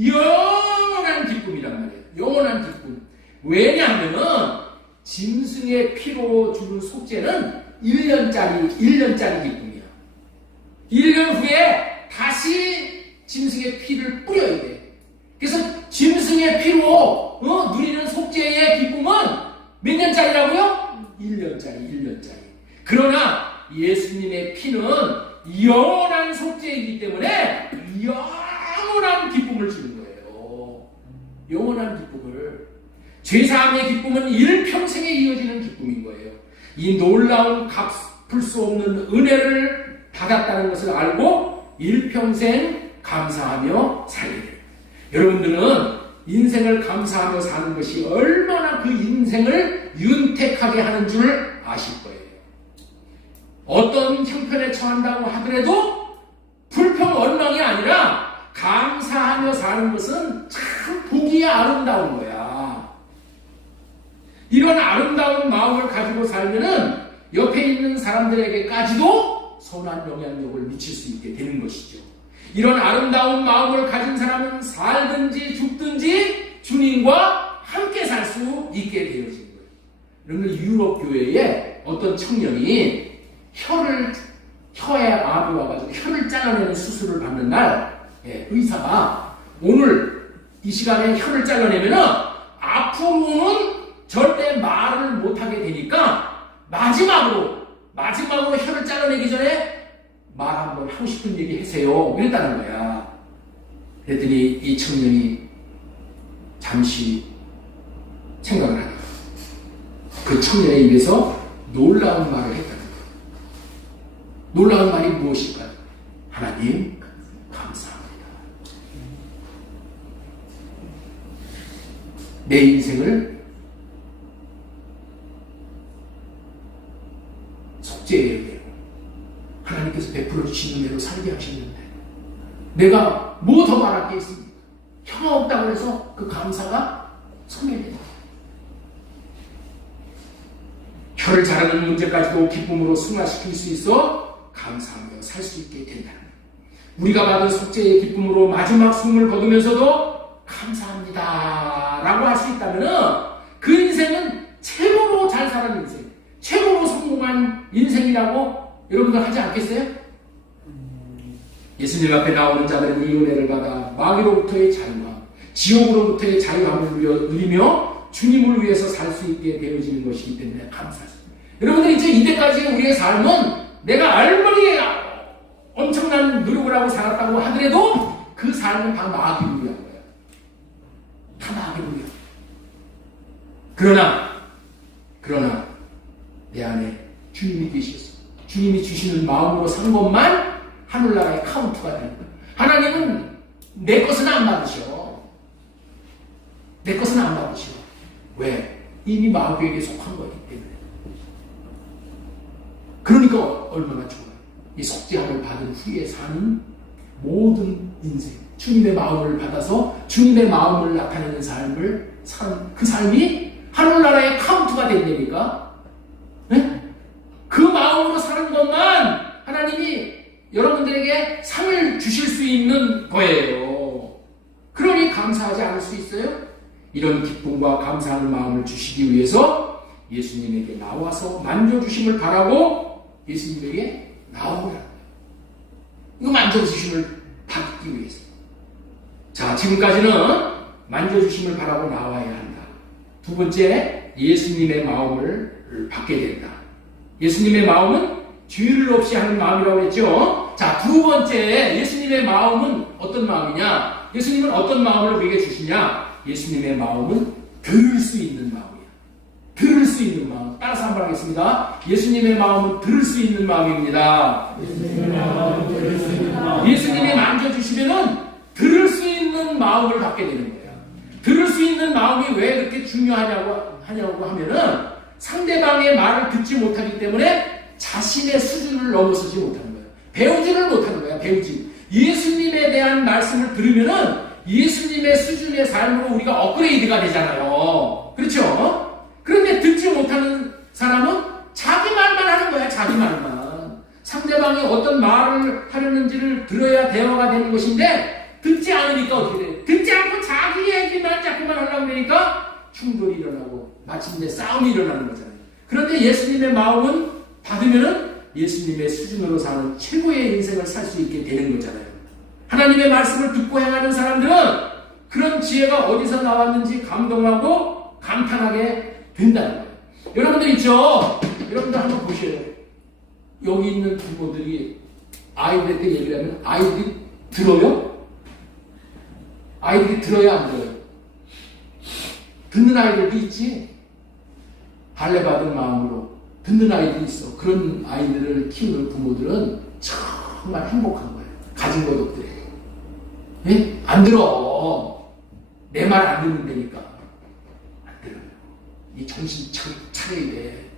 영원한 기쁨이란 말이에요. 영원한 기쁨. 왜냐하면은 짐승의 피로 주는 속죄는 1년짜리 기쁨이야. 1년 후에 다시 짐승의 피를 뿌려야 돼. 그래서 짐승의 피로 누리는 속죄의 기쁨은 몇 년짜리라고요? 1년짜리. 그러나 예수님의 피는 영원한 속죄이기 때문에 영원한 기쁨을 주는 거예요. 영원한 기쁨을. 죄사함의 기쁨은 일평생에 이어지는 기쁨인 거예요. 이 놀라운 갚을 수 없는 은혜를 받았다는 것을 알고 일평생 감사하며 살게 됩니다. 여러분들은 인생을 감사하며 사는 것이 얼마나 그 인생을 윤택하게 하는 줄 아실 거예요. 어떤 형편에 처한다고 하더라도 불평 원망이 아니라 감사하며 사는 것은 참 보기에 아름다운 거야. 이런 아름다운 마음을 가지고 살면은 옆에 있는 사람들에게까지도 선한 영향력을 미칠 수 있게 되는 것이죠. 이런 아름다운 마음을 가진 사람은 살든지 죽든지 주님과 함께 살 수 있게 되어진 거예요. 여러분, 유럽 교회에 어떤 청년이 혀에 암이 와가지고 혀를 잘라내는 수술을 받는 날, 의사가 오늘 이 시간에 혀를 잘라내면은 앞으로는 절대 말을 못하게 되니까 마지막으로 혀를 잘라내기 전에 말 한번 하고 싶은 얘기 하세요. 그랬다는 거야. 그랬더니 이 청년이 잠시 생각을 하다. 그 청년의 입에서 놀라운 말을 했다는 거야. 놀라운 말이 무엇일까요? 하나님, 감사합니다. 내 인생을 속죄해야 돼요. 하나님께서 베풀어 주시는 대로 살게 하시는데 내가 뭐 더 말할 게 있습니까? 혀가 없다고 해서 그 감사가 소멸됩니다. 혀를 자르는 문제까지도 기쁨으로 승화시킬 수 있어 감사하며 살 수 있게 된다는 거예요. 우리가 받은 속죄의 기쁨으로 마지막 숨을 거두면서도 감사합니다 라고 할 수 있다면 그 인생은 최고로 잘 사는 인생, 최고로 성공한 인생이라고 여러분들 하지 않겠어요? 예수님 앞에 나오는 자들은 이 은혜를 받아 마귀로부터의 자유함, 지옥으로부터의 자유함을 누리며 주님을 위해서 살 수 있게 되어지는 것이기 때문에 감사합니다. 여러분들 이제 이때까지 우리의 삶은 내가 얼마나 엄청난 노력을 하고 살았다고 하더라도 그 삶은 다 마귀를 위한 거야. 다 마귀를 위한 거야. 그러나 내 안에 주님이 계셨어. 주님이 주시는 마음으로 산 것만 하늘나라의 카운트가 되는 거예요. 하나님은 내 것은 안 받으셔. 내 것은 안 받으셔. 왜? 이미 마귀에게 속한 거기 때문에. 그러니까 얼마나 좋아요. 이 속죄함을 받은 후에 사는 모든 인생, 주님의 마음을 받아서 주님의 마음을 나타내는 삶을 사는 그 삶이 하늘나라의 카운트가 된다니까. 네? 그 마음으로 사는 것만 하나님이 여러분들에게 상을 주실 수 있는 거예요. 그러니 감사하지 않을 수 있어요? 이런 기쁨과 감사하는 마음을 주시기 위해서 예수님에게 나와서 만져주심을 바라고 예수님에게 나오라는 거예요. 이거 만져주심을 받기 위해서. 자, 지금까지는 만져주심을 바라고 나와야 한다. 두 번째, 예수님의 마음을 받게 된다. 예수님의 마음은 죄를 없이 하는 마음이라고 했죠. 자, 두 번째, 예수님의 마음은 어떤 마음이냐? 예수님은 어떤 마음을 우리에게 주시냐? 예수님의 마음은 들을 수 있는 마음이야. 들을 수 있는 마음. 따라서 한번 하겠습니다. 예수님의 마음은 들을 수 있는 마음입니다. 예수님이 만져주시면은 들을 수 있는 마음을 갖게 되는 거예요. 들을 수 있는 마음이 왜 그렇게 중요하냐고 하면은 상대방의 말을 듣지 못하기 때문에 자신의 수준을 넘어서지 못하는 거예요. 배우지를 못하는 거야. 배우지. 예수님에 대한 말씀을 들으면은 예수님의 수준의 삶으로 우리가 업그레이드가 되잖아요. 그렇죠? 그런데 듣지 못하는 사람은 자기 말만 하는 거야. 자기 말만. 상대방이 어떤 말을 하려는지를 들어야 대화가 되는 것인데 듣지 않으니까 어떻게 돼? 듣지 않고 자기 얘기만 자꾸만 하려고 그러니까 충돌이 일어나고 마침내 싸움이 일어나는 거잖아요. 그런데 예수님의 마음은 받으면은 예수님의 수준으로 사는 최고의 인생을 살 수 있게 되는 거잖아요. 하나님의 말씀을 듣고 행하는 사람들은 그런 지혜가 어디서 나왔는지 감동하고 감탄하게 된다는 거예요. 여러분들 있죠? 여러분들 한번 보셔요. 여기 있는 부모들이 아이들한테 얘기를 하면 아이들이 들어요? 아이들이 들어야 안 들어요? 듣는 아이들도 있지. 할례받은 마음으로 듣는 아이들이 있어. 그런 아이들을 키우는 부모들은 정말 행복한 거예요. 가진 것들이. 예? 안 들어. 내 말 안 듣는다니까. 안 들어요. 이 정신 차려야 돼.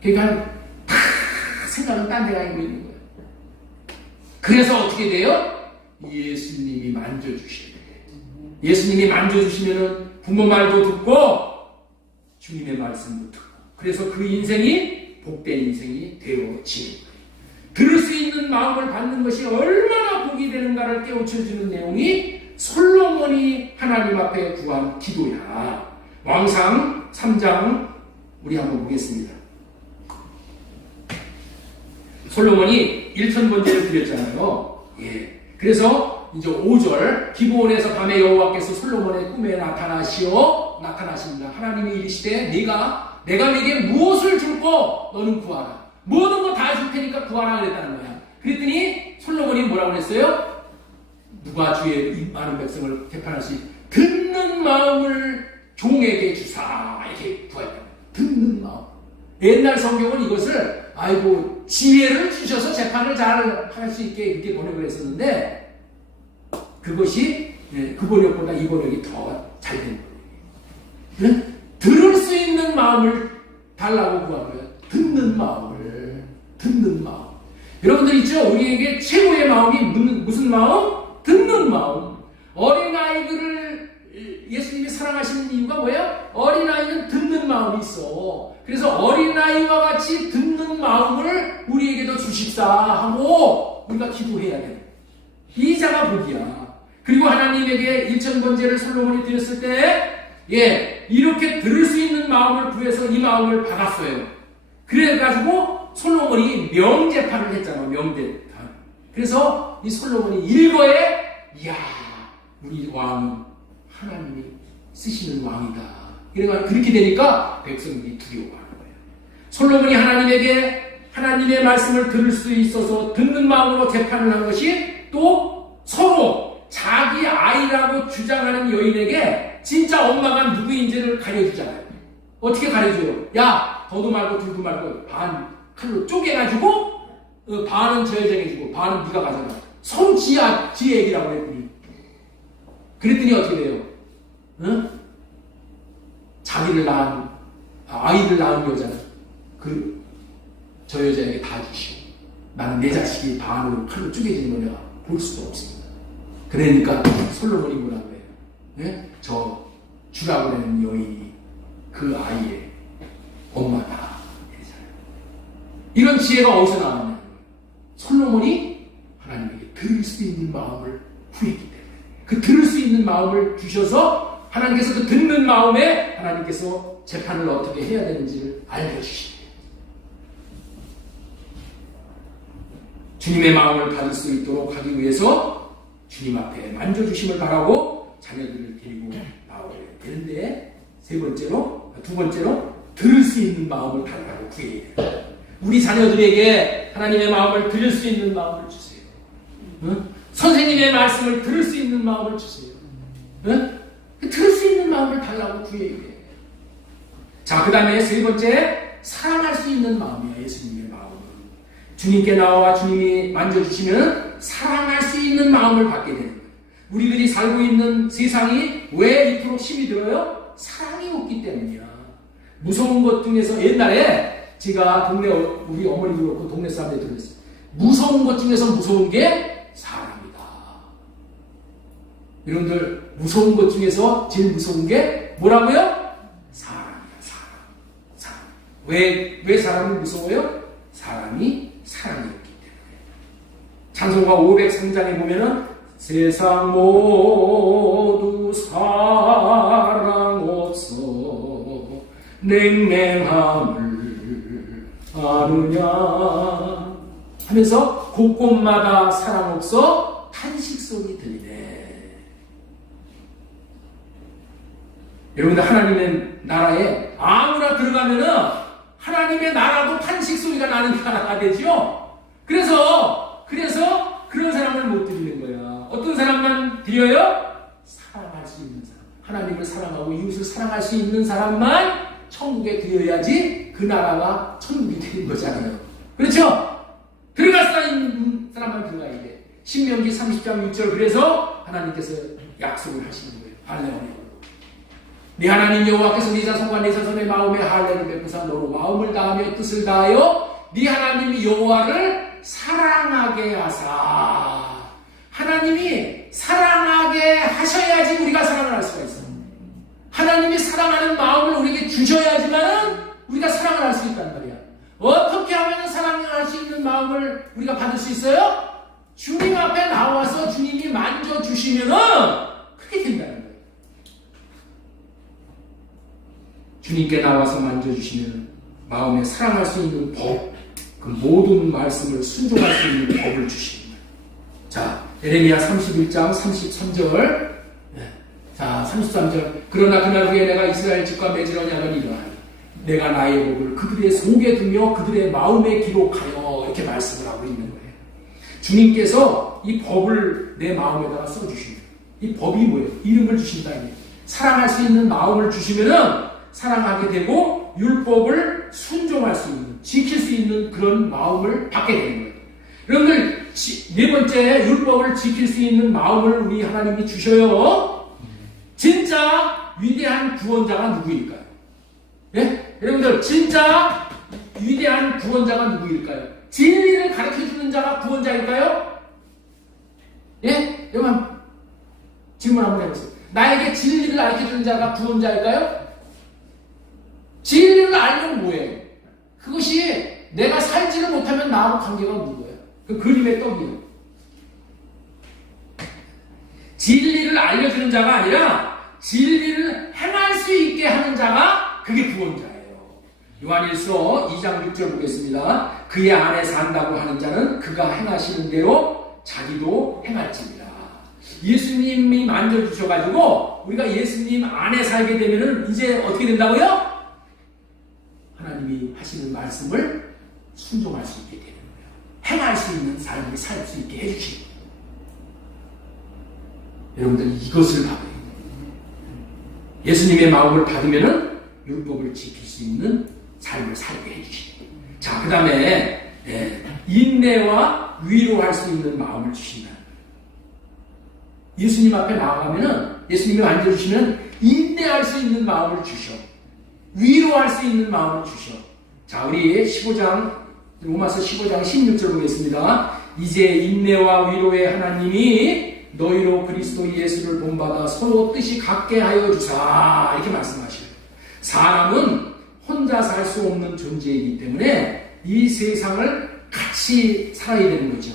그러니까 다 생각은 딴 데 가 있고 있는 거예요. 그래서 어떻게 돼요? 예수님이 만져주셔야 돼요. 예수님이 만져주시면은 부모 말도 듣고 주님의 말씀도 듣고, 그래서 그 인생이 복된 인생이 되어지는 거예요. 들을 수 있는 마음을 받는 것이 얼마나 복이 되는가를 깨우쳐주는 내용이 솔로몬이 하나님 앞에 구한 기도야. 왕상 3장 우리 한번 보겠습니다. 솔로몬이 1000번제를 드렸잖아요. 예. 그래서 이제 5절, 기브온에서 밤에 여호와께서 솔로몬의 꿈에 나타나십니다. 하나님이 이르시되 내가 내게 무엇을 줄고 너는 구하라. 모든 거 다 줄 테니까 구하라 그랬다는 거야. 그랬더니 솔로몬이 뭐라고 그랬어요? 누가 주의 많은 백성을 재판할 수 있 듣는 마음을 종에게 주사, 이렇게 구했다. 듣는 마음. 옛날 성경은 이것을 아이고 지혜를 주셔서 재판을 잘 할 수 있게 그렇게 번역을 했었는데, 그것이 그 번역보다 이 번역이 더 잘 된 거예요. 네? 들을 수 있는 마음을 달라고 구한 거예요. 듣는 마음. 여러분들 있죠? 우리에게 최고의 마음이 무슨 마음? 듣는 마음. 어린아이들을 예수님이 사랑하시는 이유가 뭐예요? 어린아이는 듣는 마음이 있어. 그래서 어린아이와 같이 듣는 마음을 우리에게도 주십사 하고 우리가 기도해야 돼. 이 자가 복이야. 그리고 하나님에게 1000번제를 솔로몬이 드렸을 때, 이렇게 들을 수 있는 마음을 구해서 이 마음을 받았어요. 그래가지고 솔로몬이 명제판을 했잖아. 명제판. 그래서 이 솔로몬이 일거에 이야, 우리 왕은 하나님이 쓰시는 왕이다. 그래가 그렇게 되니까 백성들이 두려워하는 거예요. 솔로몬이 하나님에게 하나님의 말씀을 들을 수 있어서 듣는 마음으로 재판을 한 것이, 또 서로 자기 아이라고 주장하는 여인에게 진짜 엄마가 누구인지를 가려주잖아요. 어떻게 가려줘요? 야, 더도 말고 둘도 말고 반 칼로 쪼개가지고 반은 저 여자에게 주고 반은 네가 가져가. 서로 지 얘기라고 했더니, 그랬더니 어떻게 돼요? 응? 자기를 낳은 아이를 낳은 여자는 저 여자에게 다 주시고, 나는 내 자식이 반으로 칼로 쪼개지는 걸 내가 볼 수도 없습니다. 그러니까 솔로몬이 뭐라고 해요? 네? 저 주라고 하는 여인이 그 아이의 엄마다. 이런 지혜가 어디서 나왔냐? 솔로몬이 하나님에게 들을 수 있는 마음을 구했기 때문에, 그 들을 수 있는 마음을 주셔서 하나님께서 그 듣는 마음에 하나님께서 재판을 어떻게 해야 되는지를 알려주십니다. 주님의 마음을 받을 수 있도록 하기 위해서 주님 앞에 만져주심을 바라고 자녀들을 데리고 나와야 되는데, 두 번째로 들을 수 있는 마음을 달라고 구해야 돼요. 우리 자녀들에게 하나님의 마음을 들을 수 있는 마음을 주세요. 응? 선생님의 말씀을 들을 수 있는 마음을 주세요. 응? 들을 수 있는 마음을 달라고 구해야 돼요. 자, 그 다음에 세 번째, 사랑할 수 있는 마음이에요. 예수님의 마음은. 주님께 나와 주님이 만져주시면 사랑할 수 있는 마음을 갖게 되는 거예요. 우리들이 살고 있는 세상이 왜 이토록 힘이 들어요? 사랑이 없기 때문이야. 무서운 것 중에서, 옛날에 제가 우리 어머니도 그렇고 동네 사람들이 들었어요. 무서운 것 중에서 무서운 게 사람이다. 여러분들, 무서운 것 중에서 제일 무서운 게 뭐라고요? 사람이다. 사람. 왜 사람이 무서워요? 사람이 사랑이었기 때문에. 찬송가 503장에 보면은 세상 모두 사랑 없어 냉랭함을 아느냐 하면서 곳곳마다 사랑 없어 탄식 소리 들리네. 여러분들, 하나님의 나라에 아무나 들어가면은 하나님의 나라도 탄식 소리가 나는 나라가 되죠. 그래서 그런 사람을 못 드리는 거야. 어떤 사람만 드려요? 사랑할 수 있는 사람. 하나님을 사랑하고 이웃을 사랑할 수 있는 사람만 천국에 드려야지 그 나라가 천국이 되는 거잖아요. 그렇죠? 들어갈 수 있는 사람만 들어가야 돼. 신명기 30장 6절. 그래서 하나님께서 약속을 하시는 거예요. 할렐루야. 네 하나님 여호와께서 네 자손과 네 자손의 마음에 할례를 베푸사 너로 마음을 다하며 뜻을 다하여 네 하나님 여호와를 사랑하게 하사. 하나님이 사랑하게 하셔야지 우리가 사랑을 할 수가 있어요. 하나님이 사랑하는 마음을 우리에게 주셔야지만 우리가 사랑을 할 수 있단 말이야. 어떻게 하면 사랑을 할 수 있는 마음을 우리가 받을 수 있어요? 주님 앞에 나와서 주님이 만져주시면은 그렇게 된다는 거예요. 주님께 나와서 만져주시면 마음에 사랑할 수 있는 법, 그 모든 말씀을 순종할 수 있는 법을 주시는 거예요. 자, 에레미야 31장 33절. 자, 33절. 그러나 그날 후에 내가 이스라엘 집과 맺으려니 하는 이러하니 내가 나의 법을 그들의 속에 두며 그들의 마음에 기록하여 이렇게 말씀을 하고 있는 거예요. 주님께서 이 법을 내 마음에다가 써주십니다. 이 법이 뭐예요? 이름을 주신다. 사랑할 수 있는 마음을 주시면은 사랑하게 되고 율법을 순종할 수 있는, 지킬 수 있는 그런 마음을 받게 되는 거예요. 여러분들 네 번째 율법을 지킬 수 있는 마음을 우리 하나님이 주셔요. 진짜 위대한 구원자가 누구일까요? 예? 여러분들 진짜 위대한 구원자가 누구일까요? 진리를 가르쳐주는 자가 구원자일까요? 예? 여러분 질문 한번 해보세요. 나에게 진리를 가르쳐주는 자가 구원자일까요? 진리를 알면 뭐예요? 그것이 내가 살지를 못하면 나하고 관계가 없는 거예요. 그 그림의 떡이에요. 진리를 알려주는 자가 아니라 진리를 행할 수 있게 하는 자가 그게 구원자예요. 요한일서 2장 6절 보겠습니다. 그의 안에 산다고 하는 자는 그가 행하시는 대로 자기도 행할지니라. 예수님이 만져주셔가지고 우리가 예수님 안에 살게 되면은 이제 어떻게 된다고요? 하나님이 하시는 말씀을 순종할 수 있게 되는 거예요. 행할 수 있는 삶을 살 수 있게 해주시고, 여러분들이 이것을 받아야 돼요. 예수님의 마음을 받으면은 율법을 지킬 수 있는 삶을 살게 해주시고, 자, 그 다음에 인내와 위로할 수 있는 마음을 주신다. 예수님 앞에 나아가면은 예수님이 만져주시면 인내할 수 있는 마음을 주셔. 위로할 수 있는 마음을 주셔. 자, 우리 로마서 15장 16절 보겠습니다. 이제 인내와 위로의 하나님이 너희로 그리스도 예수를 본받아 서로 뜻이 같게 하여 주사. 이렇게 말씀하셔요. 사람은 혼자 살 수 없는 존재이기 때문에 이 세상을 같이 살아야 되는 거죠.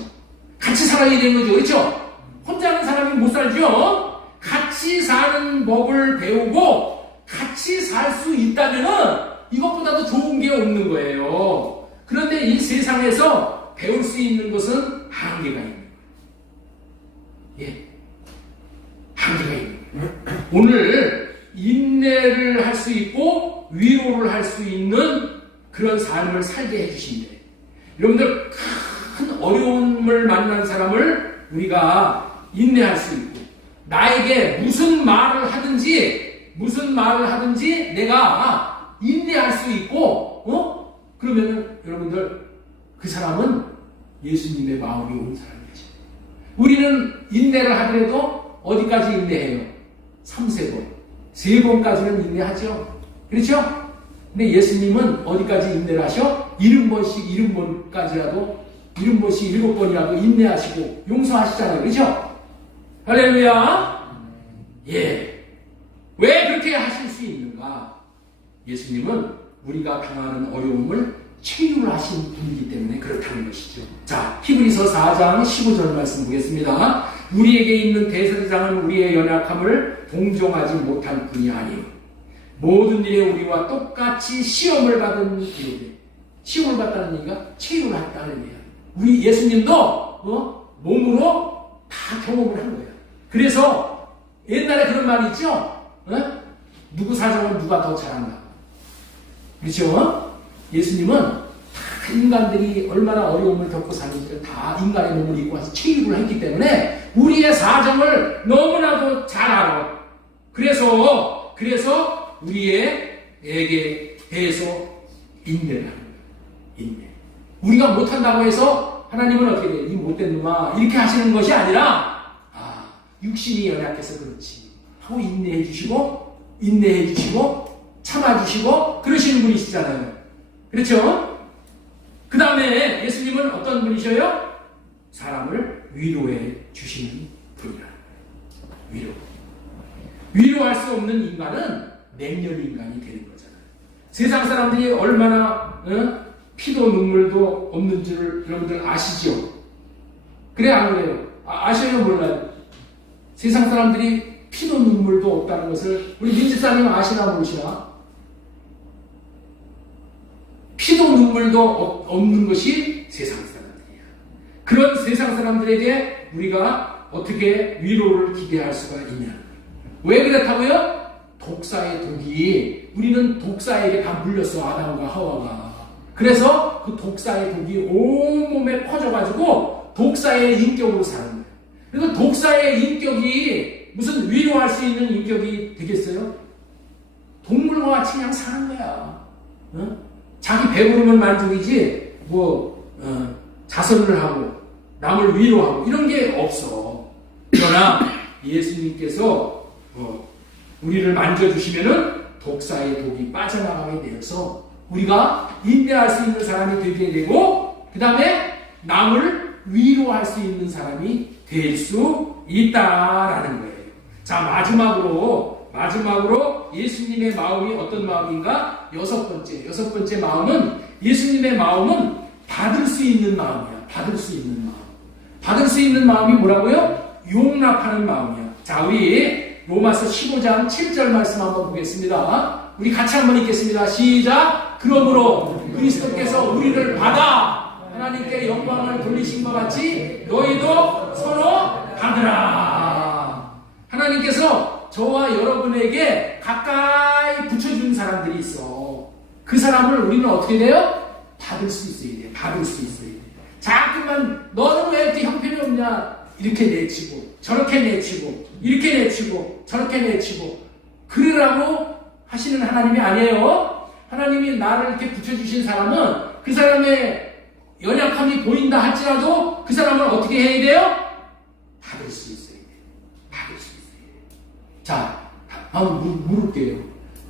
같이 살아야 되는 거죠. 그렇죠? 혼자 하는 사람이 못 살죠? 같이 사는 법을 배우고 같이 살 수 있다면 이것보다도 좋은 게 없는 거예요. 그런데 이 세상에서 배울 수 있는 것은 한계가 있는 거예요. 예, 한계가 있는 거예요. 오늘 인내를 할 수 있고 위로를 할 수 있는 그런 삶을 살게 해주신대. 여러분들 큰 어려움을 만난 사람을 우리가 인내할 수 있고, 나에게 무슨 말을 하든지 내가 인내할 수 있고, 그러면은 여러분들 그 사람은 예수님의 마음이 온 사람이죠. 우리는 인내를 하더라도 어디까지 인내해요? 3-4번. 3번까지는 인내하죠. 그렇죠? 근데 예수님은 어디까지 인내를 하셔? 70번씩 7번이라도 인내하시고 용서하시잖아요. 그렇죠? 할렐루야. 예. 왜 그렇게 하실 수 있는가? 예수님은 우리가 당하는 어려움을 치유하신 분이기 때문에 그렇다는 것이죠. 자, 히브리서 4장 15절 말씀 보겠습니다. 우리에게 있는 대제사장은 우리의 연약함을 동정하지 못할 뿐이 아니요 모든 일에 우리와 똑같이 시험을 받은 이유에, 시험을 받다는 얘기가 치유를 했다는 얘기야. 우리 예수님도 몸으로 다 경험을 한 거예요. 그래서 옛날에 그런 말이 있죠. 누구 사정은 누가 더 잘한다. 그렇죠? 예수님은 다 인간들이 얼마나 어려움을 겪고 사는지를 다 인간의 몸을 입고 와서 체육을 했기 때문에 우리의 사정을 너무나도 잘 알아. 그래서 우리에게 대해서 인내를 하는 거예요. 인내. 우리가 못한다고 해서 하나님은 어떻게 돼요? 이 못된 놈아 이렇게 하시는 것이 아니라 육신이 연약해서 그렇지 하고 인내해 주시고 참아주시고 그러시는 분이시잖아요. 그렇죠? 그 다음에 예수님은 어떤 분이셔요? 사람을 위로해 주시는 분이라. 위로할 수 없는 인간은 냉면 인간이 되는 거잖아요. 세상 사람들이 얼마나 피도 눈물도 없는 줄을 여러분들 아시죠? 그래 안 그래요? 아셔요 몰라요? 세상 사람들이 피도 눈물도 없다는 것을 우리 민지사님 아시나 모르시나? 피도 눈물도 없는 것이 세상 사람들이야. 그런 세상 사람들에게 우리가 어떻게 위로를 기대할 수가 있냐? 왜 그렇다고요? 독사의 독이 우리는 독사에게 다 물렸어. 아담과 하와가. 그래서 그 독사의 독이 온몸에 퍼져가지고 독사의 인격으로 사는 거예요. 그래서 독사의 인격이 무슨 위로할 수 있는 인격이 되겠어요? 동물과 같이 그냥 사는 거야. 자기 배부르면 만족이지 자선을 하고 남을 위로하고 이런 게 없어. 그러나 예수님께서 우리를 만져주시면은 독사의 독이 빠져나가게 되어서 우리가 인내할 수 있는 사람이 되게 되고 그 다음에 남을 위로할 수 있는 사람이 될 수 있다라는 거예요. 자, 마지막으로 예수님의 마음이 어떤 마음인가? 여섯 번째 마음은 예수님의 마음은 받을 수 있는 마음이야. 받을 수 있는 마음이 뭐라고요? 용납하는 마음이야. 자, 우리 로마서 15장 7절 말씀 한번 보겠습니다. 우리 같이 한번 읽겠습니다. 시작. 그러므로 그리스도께서 우리를 받아 하나님께 영광을 돌리신 것 같이 너희도 서로 받으라. 하나님께서 저와 여러분에게 가까이 붙여준 사람들이 있어. 그 사람을 우리는 어떻게 돼요? 받을 수 있어야 돼. 받을 수 있어야 돼. 자꾸만 너는 왜 이렇게 형편이 없냐? 이렇게 내치고 저렇게 내치고 이렇게 내치고 저렇게 내치고 그러라고 하시는 하나님이 아니에요. 하나님이 나를 이렇게 붙여주신 사람은 그 사람의 연약함이 보인다 할지라도 그 사람을 어떻게 해야 돼요? 받을 수 있어야 돼요. 받을 수 있어야 돼요. 자, 한번 물을게요.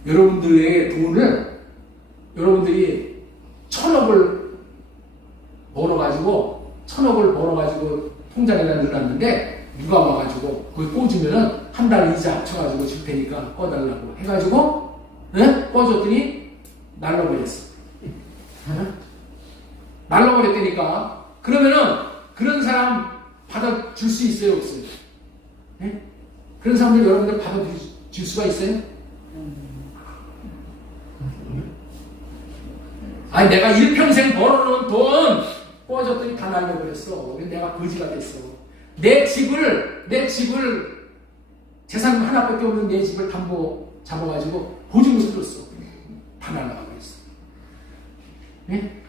여러분들의 돈을 여러분들이 1,000억을 벌어가지고 통장에다 넣어놨는데 누가 와가지고 거기 꽂으면은 한 달 이자 합쳐가지고 줄 테니까 꺼달라고 해가지고 꺼줬더니 날라버렸어. 날라버렸다니까. 그러면은 그런 사람 받아줄 수 있어요 없어요? 그런 사람들 여러분들 받아줄 수가 있어요? 아니 내가 일평생 벌어놓은 돈 꺼졌더니 다 날려버렸어. 내가 거지가 됐어. 내 집을 재산 하나밖에 없는 내 집을 담보 잡아가지고 보증서 줬어. 다 날라가버렸어. 네?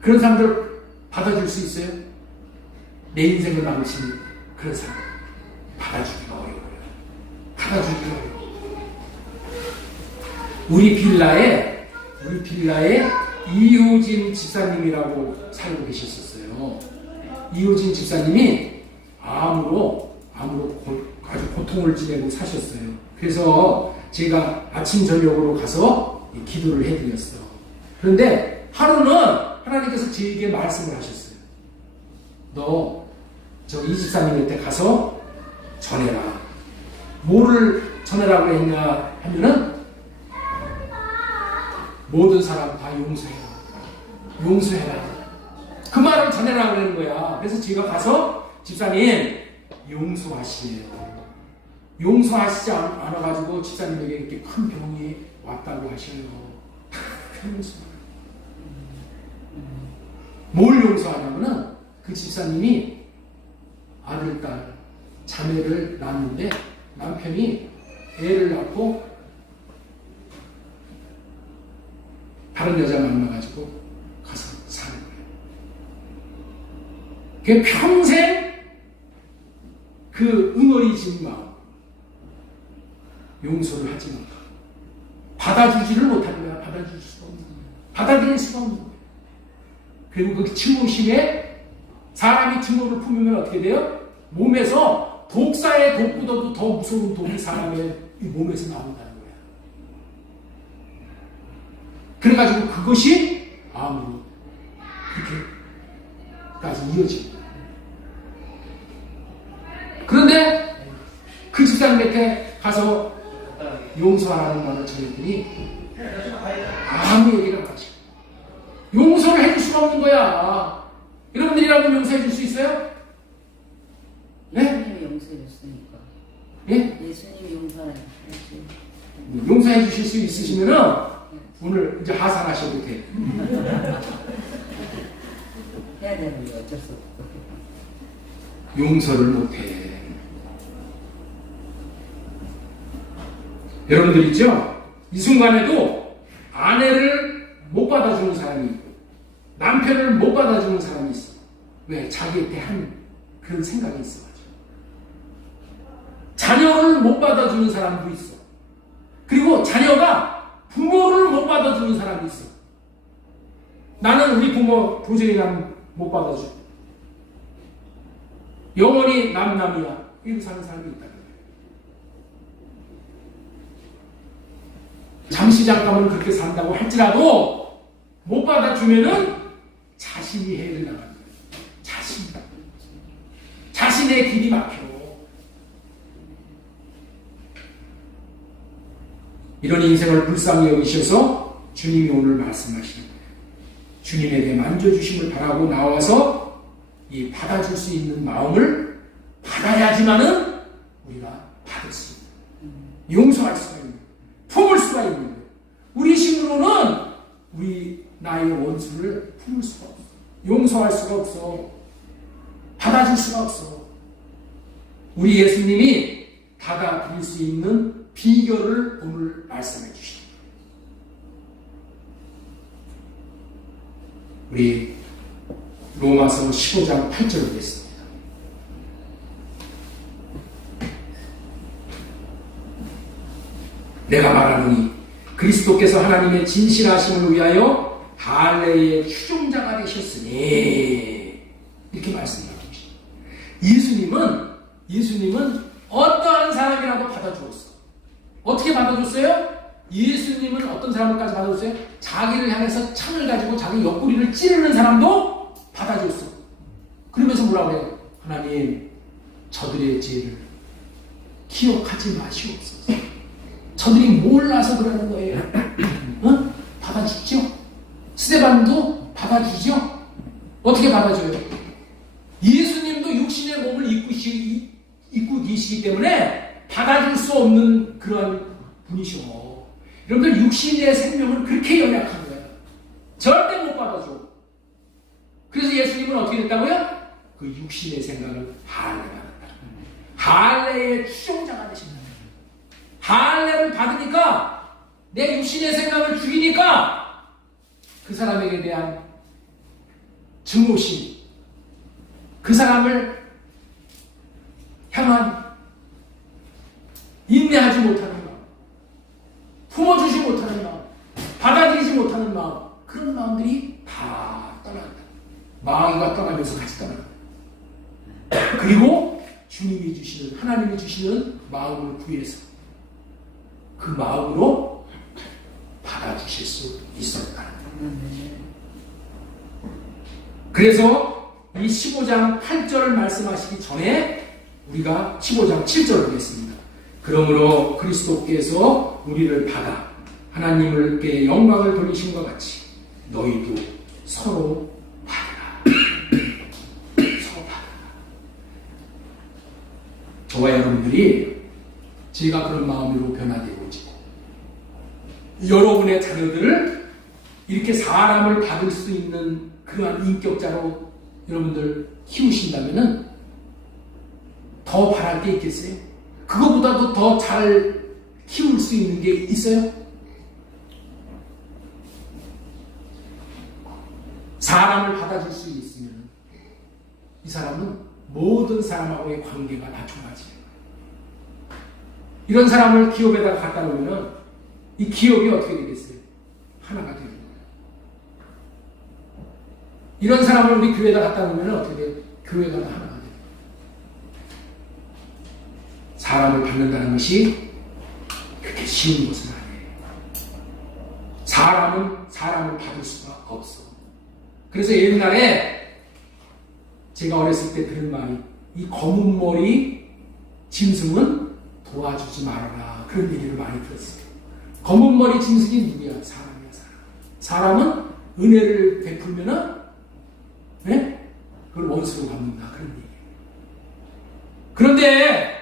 그런 사람들 받아줄 수 있어요? 내 인생을 망친 그런 사람 받아주기가 어려워요. 받아주기가 어려워요. 우리 빌라에 이효진 집사님이라고 살고 계셨었어요. 이효진 집사님이 암으로 아주 고통을 지내고 사셨어요. 그래서 제가 아침 저녁으로 가서 기도를 해드렸어. 그런데 하루는 하나님께서 저에게 말씀을 하셨어요. 너 저 이 집사님한테 가서 전해라. 뭐를 전해라고 했냐 하면은 모든 사람 다 용서해라. 그 말을 전해라고 하는 거야. 그래서 제가 가서 집사님 용서하시래요. 용서하시지 않아가지고 집사님에게 이렇게 큰 병이 왔다고 하셔요. 뭘 용서하냐면은 그 집사님이 아들, 딸, 자매를 낳았는데 남편이 애를 낳고 다른 여자 만나가지고 그 평생 그 응어리진 마음, 용서를 하지 못하고 받아주지를 못하는 거야. 받아줄 수가 없는 거야. 받아들일 수가 없는 거야. 그리고 그 증오심에 사람이 증오를 품으면 어떻게 돼요? 몸에서 독사의 독보다도 더 무서운 독이 사람의 몸에서 나온다는 거야. 그래가지고 그것이 암으로 그렇게까지 이어집니다. 그런데 그 집사님 곁에 가서 용서하라는 말을 전했더니 아무 얘기를 안 하시고 용서를 해줄 수가 없는 거야. 여러분들이라면 용서해 줄 수 있어요? 네? 예수님이 용서해 줬으니까. 예? 예수님이 용서해 줬지. 용서해 주실 수 있으시면은 오늘 이제 하산하셔도 돼. 해야 되는 게 어쩔 수 없어. 용서를 못해. 여러분들 있죠? 이 순간에도 아내를 못 받아주는 사람이 있고 남편을 못 받아주는 사람이 있어. 왜? 자기에 대한 그런 생각이 있어가지고. 자녀를 못 받아주는 사람도 있어. 그리고 자녀가 부모를 못 받아주는 사람이 있어. 나는 우리 부모 도저히 난 못 받아줘. 영원히 남남이야. 이렇게 사는 사람이 있다. 잠시 잠깐은 그렇게 산다고 할지라도 못 받아주면은 자신이 해를 나가는 거예요. 자신의 길이 막혀. 이런 인생을 불쌍히 여기셔서 주님이 오늘 말씀하시는 거예요. 주님에게 만져주심을 바라고 나와서 이 받아줄 수 있는 마음을 받아야지만은 우리가 받을 수 있는, 용서할 수가 있는, 품을 수가 있는 거예요. 우리 힘으로는 우리 나의 원수를 품을 수가 없어. 용서할 수가 없어. 받아줄 수가 없어. 우리 예수님이 받아들일 수 있는 비결을 오늘 말씀해 주십니다. 우리 로마서 15장 8절을 보겠습니다. 내가 말하노니 그리스도께서 하나님의 진실하심을 위하여 할례의 추종자가 되셨으니, 이렇게 말씀하고 계십니다. 예수님은 어떠한 사람이라도 받아주었어. 어떻게 받아줬어요? 예수님은 어떤 사람까지 받아줬어요? 자기를 향해서 창을 가지고 자기 옆구리를 찌르는 사람도 받아줬어. 그러면서 뭐라고 해요? 하나님, 저들의 죄를 기억하지 마시옵소서. 저들이 몰라서 그러는 거예요. 어? 받아주죠? 스데반도 받아주죠? 어떻게 받아줘요? 예수님도 육신의 몸을 입고 계시기 때문에 받아줄 수 없는 그런 분이셔. 여러분들 육신의 생명은 그렇게 연약한 거예요. 절대 못 받아줘. 그래서 예수님은 어떻게 됐다고요? 그 육신의 생각을 할례가 받았다. 할례의 추종자가 되신다. 할례를 받으니까 내 육신의 생각을 죽이니까 그 사람에게 대한 증오심, 그 사람을 향한 인내하지 못하는 마음, 품어주지 못하는 마음, 받아들이지 못하는 마음, 그런 마음들이 다 떠난다. 마음과 떠나면서 같이 떠난다. 그리고 주님이 주시는, 하나님이 주시는 마음을 구해서 그 마음으로 받아주실 수 있었다. 그래서 이 15장 8절을 말씀하시기 전에 우리가 15장 7절을 보겠습니다. 그러므로 그리스도께서 우리를 받아 하나님께 영광을 돌리신 것 같이 너희도 서로 받으라. 서로 받으라. 저와 여러분들이 제가 그런 마음으로 변화되고 여러분의 자녀들을 이렇게 사람을 받을 수 있는 그러한 인격자로 여러분들 키우신다면은 더 바랄 게 있겠어요? 그거보다도 더 잘 키울 수 있는 게 있어요? 사람을 받아줄 수 있으면 이 사람은 모든 사람하고의 관계가 다 좋아지는 거예요. 이런 사람을 기업에다가 갖다 놓으면 이 기업이 어떻게 되겠어요? 하나가 되는 거예요. 이런 사람을 우리 교회에다 갖다 놓으면 어떻게 돼요? 교회가 다 하나가 돼요. 사람을 받는다는 것이 그렇게 쉬운 것은 아니에요. 사람은 사람을 받을 수가 없어. 그래서 옛날에 제가 어렸을 때 들은 말이, 이 검은 머리 짐승은 도와주지 말아라, 그런 얘기를 많이 들었어요. 검은 머리 짐승이 누구야? 사람이야, 사람. 사람은 은혜를 베풀면은, 네? 그걸 원수로 갚는다, 그런 얘기예요.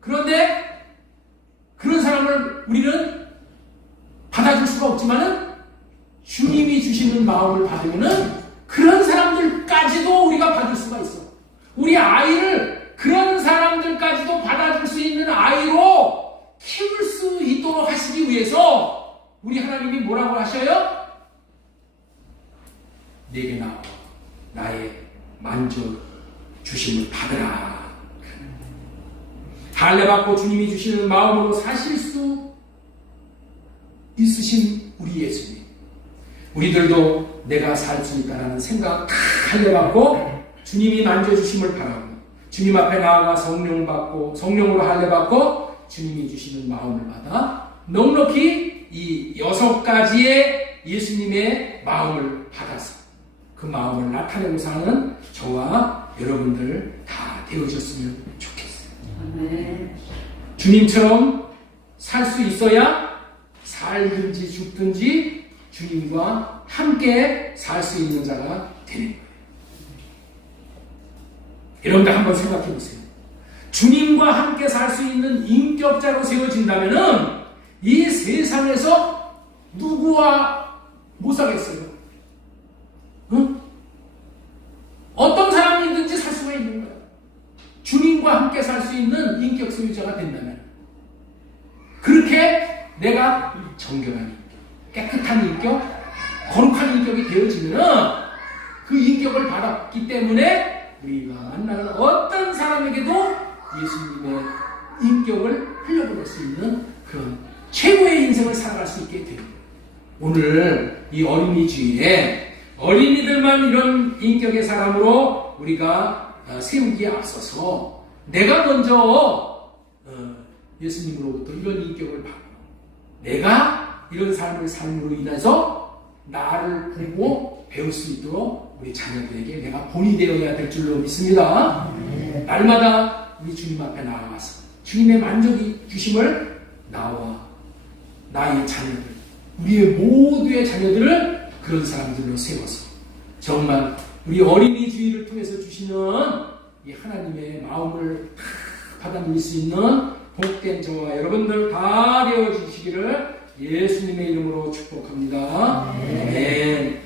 그런데 그런 사람을 우리는 받아줄 수가 없지만은 주님이 주시는 마음을 받으면은 그런 사람들까지도 우리가 받을 수가 있어. 우리 아이를 그런 사람들까지도 받아줄 수 있는 아이로 키울 수 있도록 하시기 위해서 우리 하나님이 뭐라고 하셔요? 내게 나와 나의 만져 주심을 받으라. 할례받고 주님이 주시는 마음으로 사실 수 있으신 우리 예수님, 우리들도 내가 살 수 있다는 생각 다 할례받고 주님이 만져주심을 바라고 주님 앞에 나아가 성령 받고 성령으로 할례받고 주님이 주시는 마음을 받아 넉넉히 이 6가지의 예수님의 마음을 받아서 그 마음을 나타내고 사는 저와 여러분들 다 되어졌으면 좋겠어요. 아멘. 주님처럼 살 수 있어야 살든지 죽든지 주님과 함께 살 수 있는 자가 되는 거예요. 여러분들 한번 생각해 보세요. 주님과 함께 살 수 있는 인격자로 세워진다면은 이 세상에서 누구와 못 사겠어요? 응? 어떤 사람이든지 살 수가 있는 거예요. 주님과 함께 살 수 있는 인격 소유자가 된다면, 그렇게 내가 정결한 인격, 깨끗한 인격, 거룩한 인격이 되어지면 그 인격을 받았기 때문에 우리가 만나는 어떤 사람에게도 예수님의 인격을 흘려보낼 수 있는 그런 최고의 인생을 살아갈 수 있게 됩니다. 오늘 이 어린이 주일에 어린이들만 이런 인격의 사람으로 우리가 세우기에 앞서서 내가 먼저 예수님으로부터 이런 인격을 받고 내가 이런 삶을 삶으로 인해서 나를 보고 배울 수 있도록 우리 자녀들에게 내가 본이 되어야 될 줄로 믿습니다. 날마다 우리 주님 앞에 나와서 주님의 만족이 주심을 나와 나의 자녀들, 우리의 모두의 자녀들을 그런 사람들로 세워서 정말 우리 어린이 주일을 통해서 주시는 이 하나님의 마음을 받아 누릴 수 있는 복된 저와 여러분들 다 되어 주시기를 예수님의 이름으로 축복합니다. 아멘.